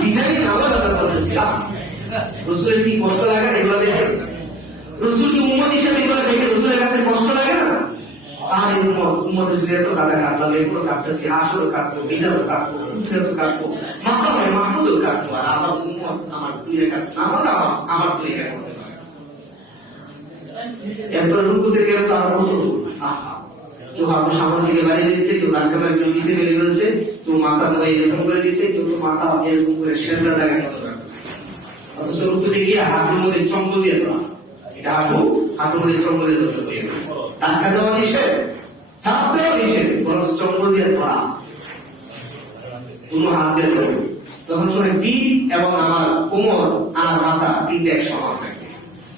ডিজাইন আলাদা আলাদা করতেছি। রসুলের কি কষ্ট লাগে এগুলো দেখে, রসুল কি উম্মত হিসাবে এগুলো দেখে রসুলের কাছে কষ্ট লাগে না? আর উম্মতের যদি এত কাটা কাটলাম, এগুলো কাটতেছি, আসলে কাটবো, বিজারও কাটবো, উচ্ছেদও কাটবো, মাতামে মাহমুদও কাটবো, আর আমার উম্মত আমার তুই কাটবো, আমার তুই করতে পারে। এরপর রুকু থেকে কেউ হাঁটু সামনের দিকে বাড়িয়ে দিচ্ছে, কেউ নাকে কেউ নিচে ফেলে ফেলছে, কেউ মাথা ধরে এরকম করে দিচ্ছে, কেউ মাথা এরকম করে সেজদা জায়গায় অথচ রুকুতে গিয়ে হাঁটুর মধ্যে চম্বল দিয়ে দেওয়া, এটা হাঁটুর মধ্যে চম্বল দিয়ে ধরতে পারি, টাকা দেওয়া নিষেধ, চাপ দেওয়া নিষেধ, বরং চম্বল দিয়ে ধরা, কোনো হাত দিয়ে ধরবে। তখন শোনে পিঠ এবং আমার কোমর আর মাথা তিনটা এক সমান থাকে,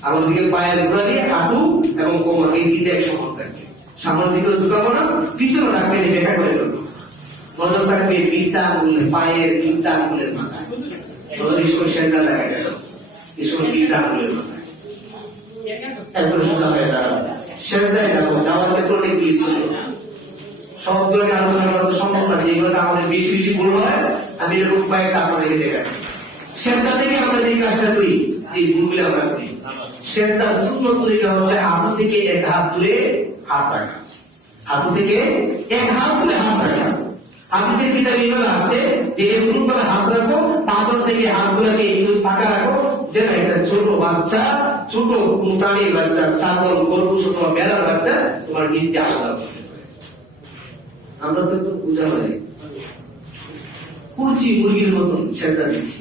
আমার দিকে পায়ের গোড়া দিয়ে হাঁটু এবং কোমর এই তিনটা এক সমান থাকে। সামনের দিকেও ঝুঁকাবো না, পিছনে রাখবে, বেকা করে দেবো। নজর থাকবে পিঠটা আঙুল, পায়ের পিঠটা আঙুলের মাথায়, সেজদা দেখা গেল, এই সময় পিঠটা আঙুলের মাথায়, এরপরে সোজা হয়ে দাঁড়াবে, সেজদায় যাবো, যাওয়ার ক্ষেত্রে অনেকগুলি ছিল, সবগুলোকে আলোচনা করা সম্ভব না, যেগুলো আমাদের বেশি বেশি ভুল হয়, আমি এরকম কয়েকটা আপনাদেরকে দেখাচ্ছি। সেজদা থেকে আমরা যে কাজটা করি, এই ভুলগুলো আমরা করি। সেজদা সুন্নত তরিকা হচ্ছে হাঁটু থেকে এক হাত তুলে হাত রাখা, হাঁটু থেকে এক হাত তুলে হাত রাখা। হাদিসের কিতাবে এইভাবে আছে যে এরকম করে হাত রাখো, পাথর থেকে হাতগুলোকে একটু ফাঁকা রাখো, যেন একটা ছোট বাচ্চা, ছোট প্রাণীর বাচ্চা, ছাগল, গরু, অথবা বেড়ার বাচ্চা তোমার নিজ দিয়ে আলাদা করতে পারে। আমরা তো একটু পূজা হয় কুচি মুরগির মতন সেটা দিচ্ছি,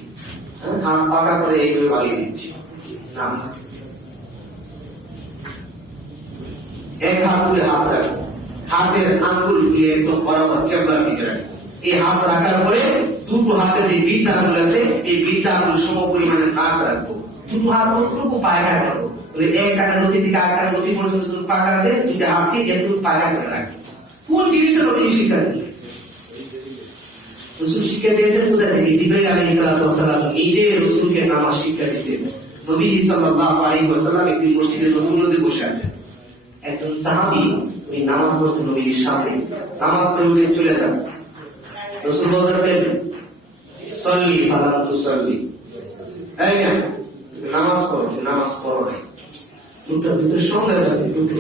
হাত পাকা করে এইভাবে বাড়িয়ে দিচ্ছি না, এক হাত তুলে হাত রাখো, হাতের আঙ্গুল দিয়ে একদম বরাবর কেবলার দিকে রাখো। এই হাত রাখার পরে দুটো হাতের যে বিদ্যা আঙ্গুল আছে, এই বিদ্যা আঙ্গুল সম পরিমাণে নাক রাখবো, দুটো হাত অতটুকু পায়রা রাখবো, এক কাটা নদী থেকে আর কাটা নদী পর্যন্ত যতটুকু পাকা আছে, দুটো হাতকে এতটুকু পায়রা করে রাখবো। কোন জিনিসটা নদী শিক্ষা দিচ্ছে? রসুল শিক্ষা দিয়েছেন কোথা থেকে? জিবরাইল আলাইহিস সালাম নিজে রসুলকে নামাজ শিক্ষা দিয়েছেন। নবীজি সাল্লাল্লাহু আলাইহি ওয়াসাল্লাম একটি মসজিদে নবুয়্যতে বসে আছেন, একজন সাহাবী উনি নামাজ পড়ছেন নবীর সামনে, নামাজ পড়ে উঠে চলে যান, রাসূল বলেছেন সল্লি ফালাম তুসাল্লি, এই না নামাজ পড়ো, নামাজ পড়ো নাই। দুটোর ভিতরে সঙ্গে দুটো,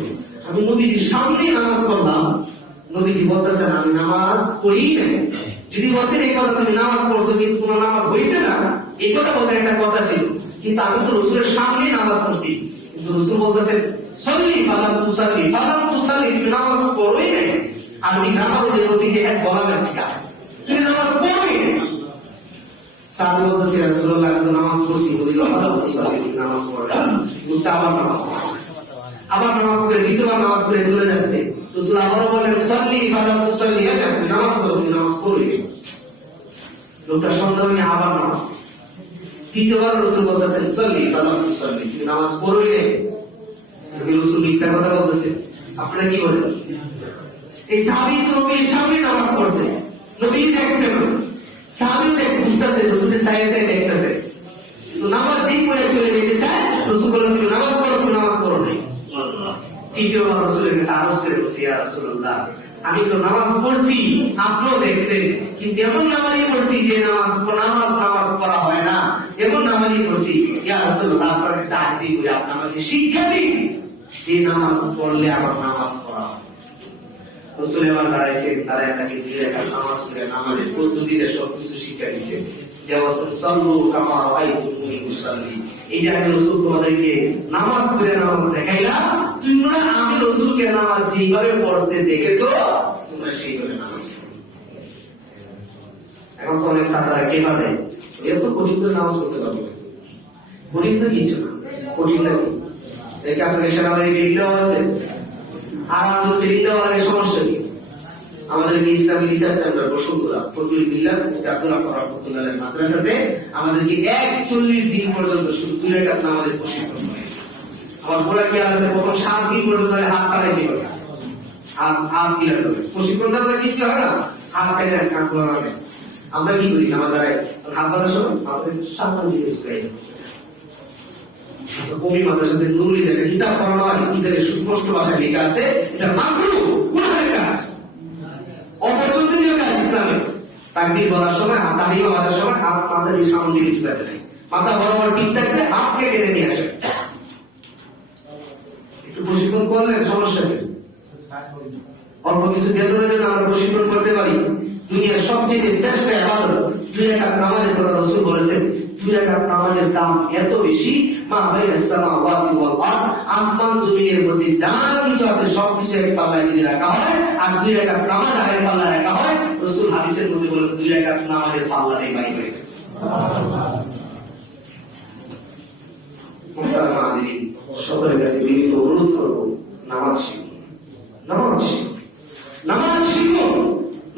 আমি নবীর সামনে নামাজ পড়লাম, নবীজি বলতেছেন আমি নামাজ পড়ি না। যদি বলতেন এই কথা তুমি নামাজ পড়ছো কিন্তু তোমার নামাজ হয়েছে না, এই কথা বলতে একটা কথা ছিল, কিন্তু আমি তো রসুলের সামনে নামাজ পড়ছি, কিন্তু রসুল বলতেছেন সল্লি ফালাম তুসাল্লি, ফালাম তুসাল্লি তুমি নামাজ পড়োই না। আমি নামাজের নদীকে এক বলামের শিকার, তুমি নামাজ পড়োই না। সাহাবী বলতেছে রাসূলুল্লাহ আমি তো নামাজ পড়ছি, বলি ফালাম তুসাল্লি তুমি নামাজ পড়ো না, উল্টা আবার নামাজ পড়ো, আবার নামাজ পড়ে দ্বিতীয়বার নামাজ পড়ে চলে যাচ্ছে। রাসূল আবারও বলেন সল্লি ফালাম তুসাল্লি, তুমি নামাজ পড়ো, তুমি নামাজ পড়োই না। লোকটা সন্দেহ নিয়ে আবার নামাজ, তৃতীয়বার রাসূল বলতেছেন সল্লি ফালাম তুসাল্লি তুমি নামাজ পড়োই না। রাসূল মিথ্যা কথা বলতেছে, আপনারা কি বলেন? এই সাহাবী তো নবীর সামনে নামাজ পড়ছে, নবী দেখছেন, সাহাবী বুঝতেছে রসুলের চাইছে দেখতেছে, কিন্তু নামাজ ঠিক করে চলে যেতে চায়। রসুল বলেন তুমি নামাজ পড়ো, তুমি নামাজ পড়ো নাই। তৃতীয়বার রসুলের কাছে আরজ করে বলছি, ইয়া রাসূলুল্লাহ আমি তো নামাজ পড়ছি, আপনিও দেখছেন, কিন্তু এমন নামাজই পড়ছি যে নামাজ পড়া হয় না, এমন নামাজই পড়ছি। ইয়া রাসূলুল্লাহ আপনার কাছে আরজি করি, আপনি আমাকে শিক্ষা দিন যে নামাজ পড়লে আমার নামাজ পড়া হয়। রসুল এবার দাঁড়াইছেন, দাঁড়ায় তাকে 2 রাকাত নামাজ পড়ে নামাজের পদ্ধতিতে সবকিছু শিক্ষা দিচ্ছেন। সল্লু কামা রাআইতুমুনি উসাল্লি, এইটা আমি রসুল তোমাদেরকে নামাজ পড়ে নামাজ দেখাইলাম, তোমরা আমি রসুলকে নামাজ যেভাবে পড়তে দেখেছো তোমরা সেইভাবে নামাজ পড়ো। এখন তো অনেক ছাত্ররা কেনা দেয়, এত কঠিন করে নামাজ পড়তে পারবো, কঠিন তো কিছু না, কঠিন না কি দেখে আপনাকে সেনাবাহিনীকে দিতে হচ্ছে। আর আমাদেরকে দিতে হওয়ার সমস্যা কি? আমাদেরকে ইসলামী রিসার্চ সেন্টার বসুন্ধরা ফজলুল মিল্লাত আব্দুল রাহমান রাহমাতুল্লাহ আলাইহি মাদ্রাসাতে আমাদেরকে 41 দিন পর্যন্ত শুধু 2 রাকাত নামাজের প্রশিক্ষণ হয়। আমার বলা কি আছে, প্রথম 7 দিন পর্যন্ত হাত পাড়াইছে করে, হাত ক্লিয়ার করে প্রশিক্ষণ ছাড়া কিছু হয় না, হাত পাড়ে কাজ করা হবে। আমরা কি করি, আমাদের হাত বাঁধার সময় আমাদের সাবধান দিকে শুকাই কবি মাদ্রাসাতে নুরুল যেটা কিতাব পড়ানো হয়, কিতাবের সুস্পষ্ট ভাষায় লেখা আছে এটা মাকরুহ, গুনাহের কাজ, অপছন্দনীয় কাজ ইসলামে। তাকবীর বলার সময় হাত তাহরিমা বাজার সময় হাত মাথার সামনে দিকে ঝুঁকাতে নাই, মাথা বরাবর ঠিক থাকবে, হাতকে টেনে নিয়ে আসবে। একটু প্রশিক্ষণ করলে সমস্যা নেই, অল্প কিছু বেতনের জন্য আমরা প্রশিক্ষণ করতে পারি। দুনিয়ার সবচেয়ে শ্রেষ্ঠ ইবাদত 2 রাকাত নামাজের কথা রাসূল বলেছেন। 2 রাকাত নামাজের দাম এত বেশি, মা বাইনাস সামাওয়াতি ওয়াল আরদ, আসমান জমিনের মধ্যে যা কিছু আছে সবকিছু এক পাল্লায় যদি রাখা হয়, আর 2 রাকাত নামাজ আরেক পাল্লায় রাখা হয়, রাসূল হাদিসের মধ্যে বলেন 2 রাকাত নামাজের পাল্লাটাই বাড়ি হয়ে যায়। মুহতারাম হাজিরিন, সকলের কাছে বিনীত অনুরোধ করব, নামাজ শিখুন, নামাজ শিখুন, নামাজ শিখুন।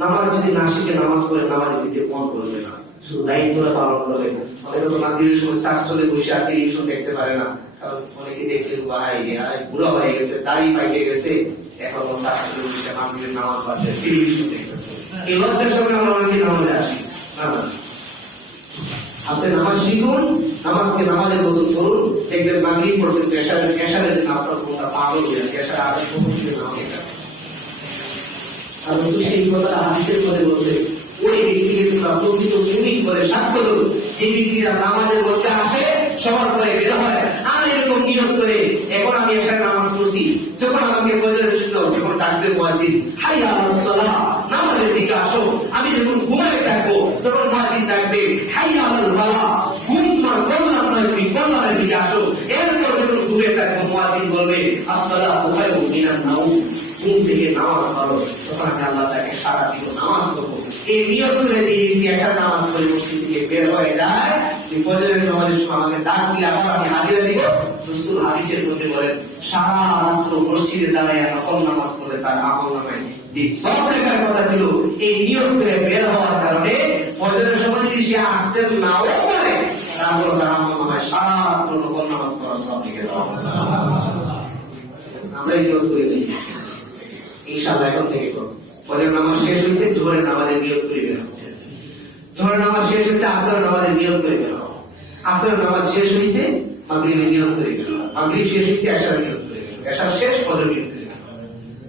নামাজ যদি না শিখে নামাজ পড়ে নামাজ দিতে মন করবে না, শুধু দায়িত্বটা পালন করবে। অনেকে তো মাগরিবের সময় চাষতলে বসে আর টেলিভিশন দেখতে পারে না, কারণ অনেকে দেখে ভাই বুড়া হয়ে গেছে, দাড়ি পাইকে গেছে, এখন চাষতলে বসে মাগরিবের নামাজ পড়ছে, টেলিভিশন দেখতেছে। এই লজ্জার সময় আমরা অনেকে নামাজে আসি না। আপনি নামাজ শিখুন, নামাজকে নামাজের মতো করুন, দেখবেন মাগরিব পর্যন্ত এশারের দিন আপনার কোনটা পাগল হয়ে যাচ্ছে, এশার আগে পৌঁছে নামাজ। আর রসুল সেই কথা হাদিসের মধ্যে বলছে, ওই ব্যক্তিকে তোমরা প্রকৃত মুমিন করে সাক্ষ্য দাও, যে ব্যক্তিরা নামাজের মধ্যে আসে সবার পরে বের হয়, আর এরকম নিয়ত করে এখন আমি এশার নামাজ পড়ছি, যখন আমাকে ফজরের সুন্নাত যখন ডাকবে মুয়াজ্জিন হাইয়া আলাস সালাহ, নামাজের দিকে আসো, আমি যখন ঘুমায় থাকবো তখন মুয়াজ্জিন ডাকবে হাইয়া আলাল ফালাহ, কল্যাণের দিকে আসো। এরপর যখন ঘুরে থাকবো মুয়াজ্জিন বলবে আসসালাতু খায়রুম মিনান নাওম, ঘুম থেকে নামাজ পড়ো, তখন আমি আল্লাহ তাকে সারা দিব নামাজ পড়বো। এই নিয়ত করে যে একটা নামাজ পড়ে মসজিদ থেকে বের হয়ে যায়, ফজরের নামাজের সময় আমাকে ডাক দিয়ে আসো, আমি হাজিরা দিব। রাসূল হাদিসের মধ্যে বলেন, সারা রাত্র মসজিদে দাঁড়ায় নফল নামাজ পড়ে তার আমলনামায় যে সব লেখার কথা ছিল, এই নিয়ত করে বের হওয়ার কারণে ফজরের সময় যদি সে আসতে নাও পারে, তারপরে তার আমলনামায় সারা রাত্র নফল নামাজ পড়ার সব লিখে দেওয়া। আমরা এই নিয়ত করে নিই, ইনশাআল্লাহ এখন থেকে করব। ফজরের নামাজ শেষ হয়েছে, জোহরের নামাজের নিয়ত করে বের হচ্ছে, জোহরের নামাজ শেষ হচ্ছে, আসরের নামাজের নিয়ত করে বের হও, আসরের নামাজ শেষ হয়েছে, মাগরিবের নিয়ত করে বের হও, মাগরিব শেষ হয়েছে, এশার নিয়ত করে বের হও, এশার শেষ, ফজর নিয়ত করে বের হও।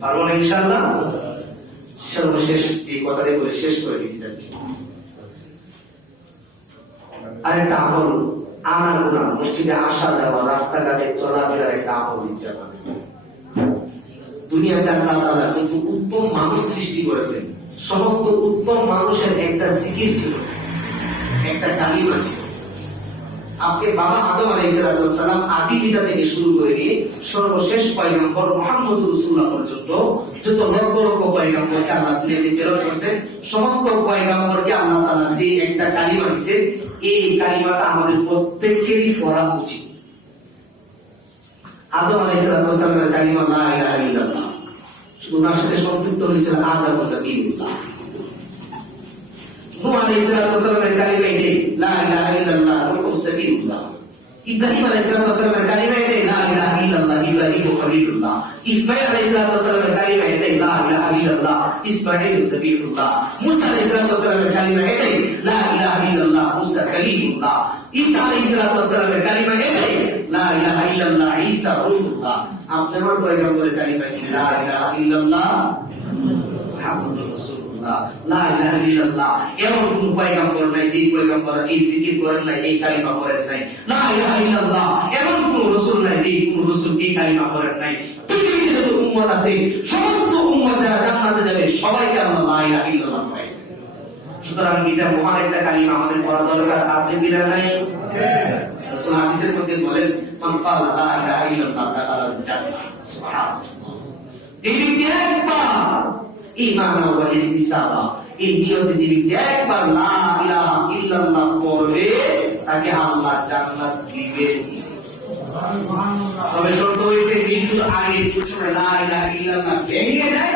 পারবো না ইনশাআল্লাহ? সর্বশেষ এই কথাটা বলে শেষ করে দিতে যাচ্ছি। আরেকটা আমল, আনাগোনা মসজিদে আসা যাওয়া, রাস্তাঘাটে চলাফেরার একটা আমল দিচ্ছে আমাদের। দুনিয়াতে আল্লাহ তাআলা কিন্তু উত্তম মানুষ সৃষ্টি করেছেন, সমস্ত উত্তম মানুষের একটা জিকির ছিল, একটা কালিমা ছিল। আপনি বাবা আদম আলাইহিস সালাম আদি পিতা থেকে শুরু করে নিয়ে সর্বশেষ পয়গম্বর মুহাম্মদ রাসূলুল্লাহ পর্যন্ত যত লক্ষ লক্ষ পয়গম্বরকে আল্লাহ দুনিয়াতে প্রেরণ করেছেন, সমস্ত পয়গম্বরকে আল্লাহ তাআলা যে একটা কালিমা দিয়েছেন, এই কালিমাটা আমাদের প্রত্যেকেরই পড়া উচিত। আদম আলাইহিস সালামের কালিমা লা ইলাহা ইল্লাল্লাহ, ওনার সাথে সম্পৃক্ত হয়েছিল আদম ও নবীউল্লাহ। নূহ আলাইহিস সালামের কালিমা এটাই, লা ইলাহা ইল্লাল্লাহ ওয়া সাবিউল্লাহ। ইব্রাহিম আলাইহিস সালামের কালিমা এটাই লা ইলাহা ইল্লাল্লাহ ইব্রাহিম খলিলুল্লাহ। ইসমাঈল আলাইহিস সালামের কালিমা এটাই লা ইলাহা ইল্লাল্লাহ ইসমাঈল যাবিহুল্লাহ। মুসা আলাইহিস সালামের কালিমা এটাই লা ইলাহা ইল্লাল্লাহ মুসা কালিমুল্লাহ। ঈসা আলাইহিস সালামের কালিমা এটাই লা ইলাহা ইল্লাল্লাহ ঈসা রূহুল্লাহ। আপনার পয়গম্বরের কালিমা কি লা ইলাহা ইল্লাল্লাহ মুহাম্মাদুর রাসূলুল্লাহ। লা ইলাহা ইল্লাল্লাহ এমন কোন পয়গম্বর নাই যে পয়গম্বর এই জিকির করেন নাই, এই কালিমা পড়েন নাই। লা ইলাহা ইল্লাল্লাহ এমন কোন রাসূল নাই যে কোন রাসূল এই কালিমা পড়েন নাই। পৃথিবীতে যত উম্মত আছে সমস্ত উম্মত যারা জান্নাতে যাবে সবাইকে আল্লাহ লা ইলাহা ইল্লাল্লাহ পড়াইছে। সুতরাং এটা মহান একটা কালিমা আমাদের পড়া দরকার আছে কি নাই? রাসূল হাদিসের মধ্যে বলেন মান ক্বালা লা ইলাহা ইল্লাল্লাহ দাখালাল জান্নাহ। সুবহানাল্লাহ। এই ব্যক্তি একবার ঈমান ওয়া ইহতিসাবা এই নিয়তে যে ব্যক্তি একবার লা ইলাহা ইল্লাল্লাহ পড়বে তাকে আল্লাহ জান্নাত দিবেন। সুবহানাল্লাহ। তবে শর্ত হইছে মৃত্যুর আগে যদি লা ইলাহা ইল্লাল্লাহ ভেঙে যায়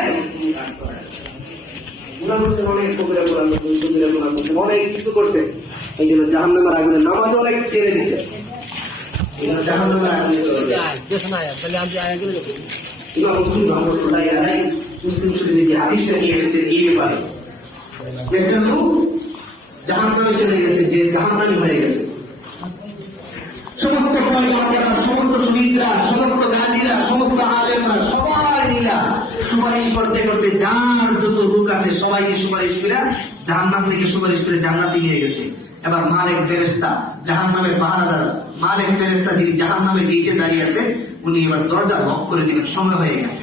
অনেক কবিরা কোরআন অনেক কিছু করছে, এই জন্য জাহান্নামের আগুনে নামাজ অনেক ছেড়ে দিচ্ছে। জাহান্নামের আগুনে চলে যায়। ইমাম মুসলিম রাহমাতুল্লাহি আলাইহি মুসলিম শরীফে যে হাদিসটা নিয়ে এসেছেন এই ব্যাপারে যে একটা লোক জাহান্নামে চলে গেছে, যে জাহান্নামী হয়ে গেছে। সমস্ত সমস্ত সুবিধা সমস্ত গাজীরা সমস্ত আলেমরা সবাই মিলা সুপারিশ করতে করতে যার যত লোক আছে সবাইকে সুপারিশ করে জাহান্নাম থেকে সুপারিশ করে জান্নাতে নিয়ে গেছে। এবার মালিক ফেরেশতা জাহান্নামের পাহারাদার মালিক ফেরেশতা যিনি জাহান্নামের গেটে দাঁড়িয়ে আছে উনি এবার দরজা লক করে দিবেন, সময় হয়ে গেছে।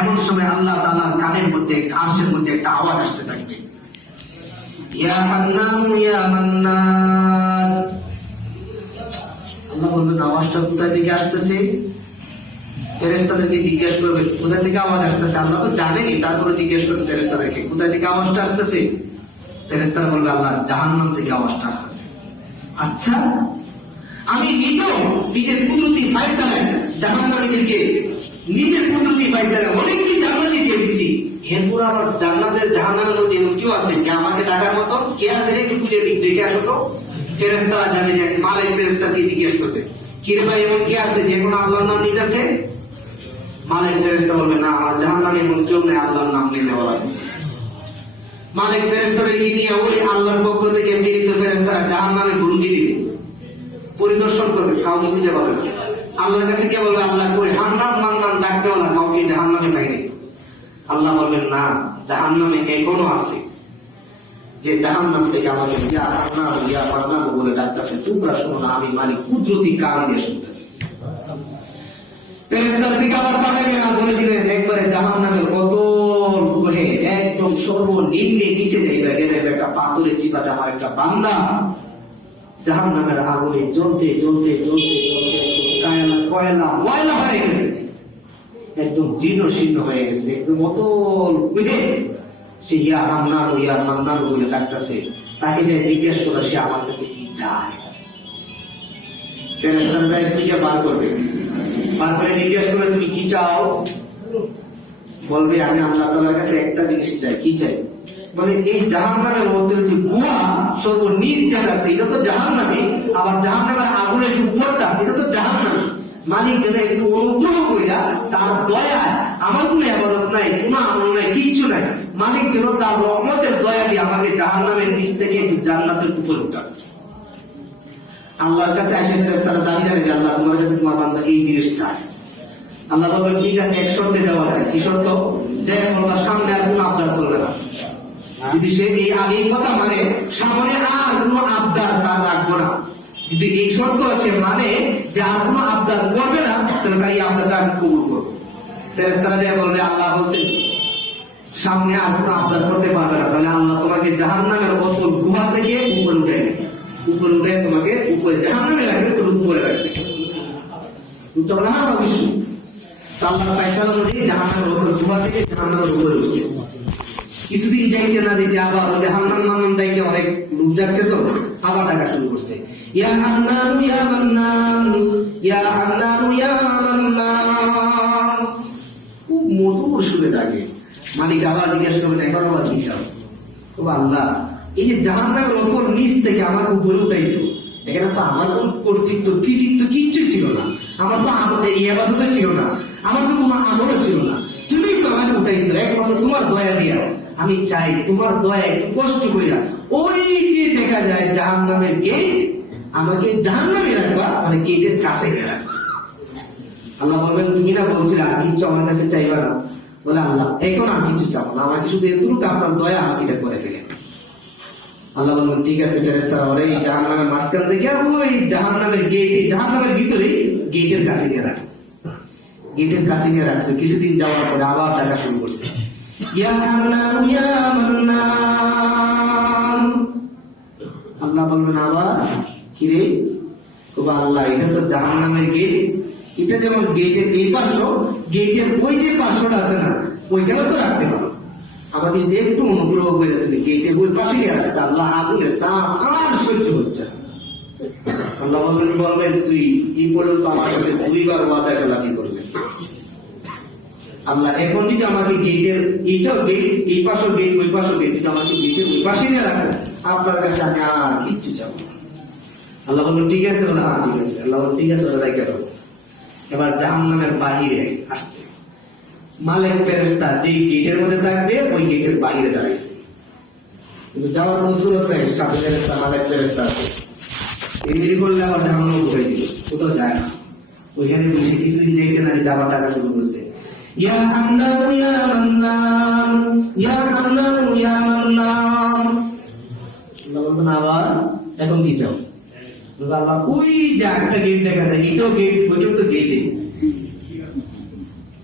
এমন সময় আল্লাহ তাআলার কানের মধ্যে আরশের মধ্যে একটা আওয়াজ আসতে থাকবে, ইয়া হান্নান ইয়া মান্নান। আল্লাহ বলবেন আওয়াজটা কোথা থেকে আসতেছে? ফেরেশতাদেরকে জিজ্ঞেস করবে কোথা থেকে আওয়াজ আসতেছে। আল্লাহ তো জানেনি, তারপরে জিজ্ঞেস করবে ফেরেশতাদেরকে কোথা থেকে আওয়াজটা আসতেছে। ফেরেশতারা বলবে আল্লাহ জাহান্নাম থেকে আওয়াজটা আসতেছে। আচ্ছা, আমি নিজের কুদরতি ফায়সালায় জাহান্নামীদেরকে নিজের কুদরতি ফায়সালায় অনেককে জান্নাতে দিয়ে দিছি, এরপর আবার জান্নাতের জাহান্নামের মধ্যে এমন কেউ আছে যে আমাকে ডাকার মতন কে আছে রে, একটু খুঁজে দেখে আসো তো। ফেরেশতারা জানে যে মালিক ফেরেশতাকে জিজ্ঞেস করতে, কি রে ভাই এমন কে আছে যে কোনো আল্লাহর নাম নিতেছে? মালিক ফেরেশতা বলবে না, আমার জাহান্নামে এমন কেউ নেই আল্লাহর নাম নিতে বলা। মালিক ফেরেশতাদেরকে নিয়ে ওই আল্লাহর পক্ষ থেকে প্রেরিত ফেরেশতারা জাহান্নামে ঘুরকি দিবে, পরিদর্শন করবে, কাউকে খুঁজে পাবে না। আল্লাহর কাছে কে বলবে আল্লাহ করে হান্নান মান্নান ডাকতে না, কাউকে জাহান্নামে পাইনি। আল্লাহ বলবেন না, জাহান্নামে এখনো আছে যে জাহান্নাম থেকে আমাকে ইয়া হান্নান ইয়া মান্নান বলে ডাকতেছে, তোমরা শোনো না, আমি মালিক কুদরতি কান দিয়ে শুনতেছি। ফেরেশতার দিকে আবার তাকাবে না, বলে দিলেন একবারে জাহান্নামের অতল হয়ে একদম সর্বনিম্নে নিচে যাইবে, গেলে একটা পাথরের চিপাতে আমার একটা বান্দা জাহান্নামের আগুনে জ্বলতে জ্বলতে জ্বলতে জ্বলতে কয়লা ময়লা হয়ে গেছে, একদম জীর্ণ শীর্ণ হয়ে গেছে, একদম অতল বুঝে সে ইয়া হান্নান ইয়া মান্নান বলে ডাকতেছে। তাকে যে জিজ্ঞেস করো সে আমার কাছে কি চায়, ফেরেশতারা খুঁজে বার করবে, বার করে জিজ্ঞেস করবে তুমি কি চাও? বলবে আমি আল্লাহ তাআলার কাছে একটা জিনিস চাই। কি চাই? বলে এই জাহান্নামের মধ্যে যে গুহা সর্বনিচ জায়গা আছে এটা তো জাহান্নামে, আবার জাহান্নামের আগুনের যে উপরটা আছে এটা তো জাহান্নামে। মালিক যেন একটু অনুগ্রহ কইরা তার দয়া, আমার কোনো ইবাদত নাই, কোনো আমল নাই, কিচ্ছু নাই, মালিক যেন তার রহমতের দয়া দিয়ে আমাকে জাহান্নামের নিচ থেকে একটু জান্নাতের উপরে উঠায়। আল্লাহর কাছে আসে ফেরেশতারা দাবি জানাবে আল্লাহ তোমার কাছে তোমার বান্দা এই জিনিস চায়। আল্লাহ বলবেন ঠিক আছে, এক শর্তে দেওয়া যায়। কি শর্ত? যে আল্লাহর সামনে আর কোনো আবদার চলবে না। যদি সে এই আগেই কথা মানে সামনে আর কোনো আবদার তার রাখবো না, যদি এই শর্ত আছে মানে যে আর কোনো আবদার করবে না, তাহলে তাই আবদারটা আমি কবুল করবো। ফেরেশতারা যে বলবে আল্লাহ বলছেন সামনে আর কোনো আবদার করতে পারবে না, তাহলে আল্লাহ তোমাকে জাহান্নামের অসল গুহা থেকে উপরে উঠে নেবে, উপরে উঠে তোমাকে উপরে জাহান্নামে রাখবে, তোর উপরে রাখবে। না অবশ্যই আল্লাহ ফায়সালা অনুযায়ী জাহান্নামের অসল গুহা থেকে জাহান্নামের উপরে উঠবে। কিছুদিন যাইতে না দিতে আবার জাহান্নাম নাম যাইতে অনেক লোক যাচ্ছে, তো আবার ডাকা শুরু করছে, ইয়া হান্নান ইয়া মান্নান ইয়া হান্নান ইয়া মান্নান। খুব মধুর সুরে ডাকে। মালিক আবার জিজ্ঞাসা করবেন এখন আবার কি চাও? ও আল্লাহ, এই যে জাহান্নামের অতল নিচ থেকে আমাকে উপরে উঠাইছো, এখানে তো আমার কোন কর্তৃত্ব কৃতিত্ব কিচ্ছু ছিল না, আমার তো ইবাদত ছিল না, আমার তো কোনো আমলও ছিল না। তুমি তো আমাকে উঠাইছো একমাত্র তোমার দয়া দিয়া। আমি চাই তোমার দয়া একটু কষ্ট করিয়া ওই যে দেখা যায় জাহান্নামের গেট, আমাকে জাহান্নামে রাখবা, মানে গেটের কাছে রাখবা। আল্লাহ বলবেন তুমি না বলছিলে আর কিছু আমার কাছে চাইবা না? বলে আল্লাহ এখন আর কিছু চাও না, আমাকে শুধু এতটুকু আপনার দয়া আমাকে এটা করে ফেলে। আল্লাহ বলবেন ঠিক আছে ফেরেশতারা ওরে এই জাহান্নামের মাঝখান থেকে ওই জাহান্নামের গেট, জাহান্নামের ভিতরে গেটের কাছে নিয়ে রাখে। গেটের কাছে নিয়ে রাখছে, কিছুদিন যাওয়ার পরে আবার ডাকা শুরু করছে, ইয়া হান্নান ইয়া মান্নান। আল্লাহ বলবেন আবার কিরে তবে আল্লাহ এটা তো জাহান্নামের গেট, এটা যেমন গেটের এই পার্শ্ব, গেটের ওই যে পার্শ্বটা আছে না ওইটাও তো রাখতে পারো, আমাদের যে একটু অনুগ্রহ করে তুমি গেটের ওই পাশে গিয়ে রাখতে। আল্লাহ আগুনের তাপ আর সহ্য হচ্ছে না। আল্লাহ বলবেন তুই এই পর্যন্ত আমার সাথে 2 বার ওয়াদা খেলাপি করবে। আল্লাহ এখন যদি আমাকে গেটের এইটাও গেট, এই পাশে গেট ওই পাশে গেট, যদি আমাকে গেটের ওই পাশে নিয়ে রাখেন আপনার কাছে আমি আর কিচ্ছু চাবো না। আল্লাহ বলবেন ঠিক আছে, বলে হ্যাঁ ঠিক আছে। আল্লাহ বলবেন ঠিক আছে ওরা রেখে দেবো। এবার জাহান্নামের বাহিরে আসছে মালিক ফেরেশতা, যে গেটের মধ্যে থাকবে ওই গেটের বাইরে দাঁড়াইছে, কিন্তু যাওয়ার কোনো সুযোগ নেই। সাথে ফেরেশতা মালিক ফেরেশতা আছে, এমনি করলে আবার জাহান্নাম করে দিল, কোথাও যায় না। ওইখানে বসে কিছুদিন দেখে না যাবার টাকা শুরু করছে, ইয়া হান্নান ইয়া মান্নান ইয়া হান্নান ইয়া মান্নান। আল্লাহ বলবেন আবার এখন কি চাও? আল্লাহ ওই যে একটা গেট দেখা যায়, এটাও গেট ওইটাও তো গেটে,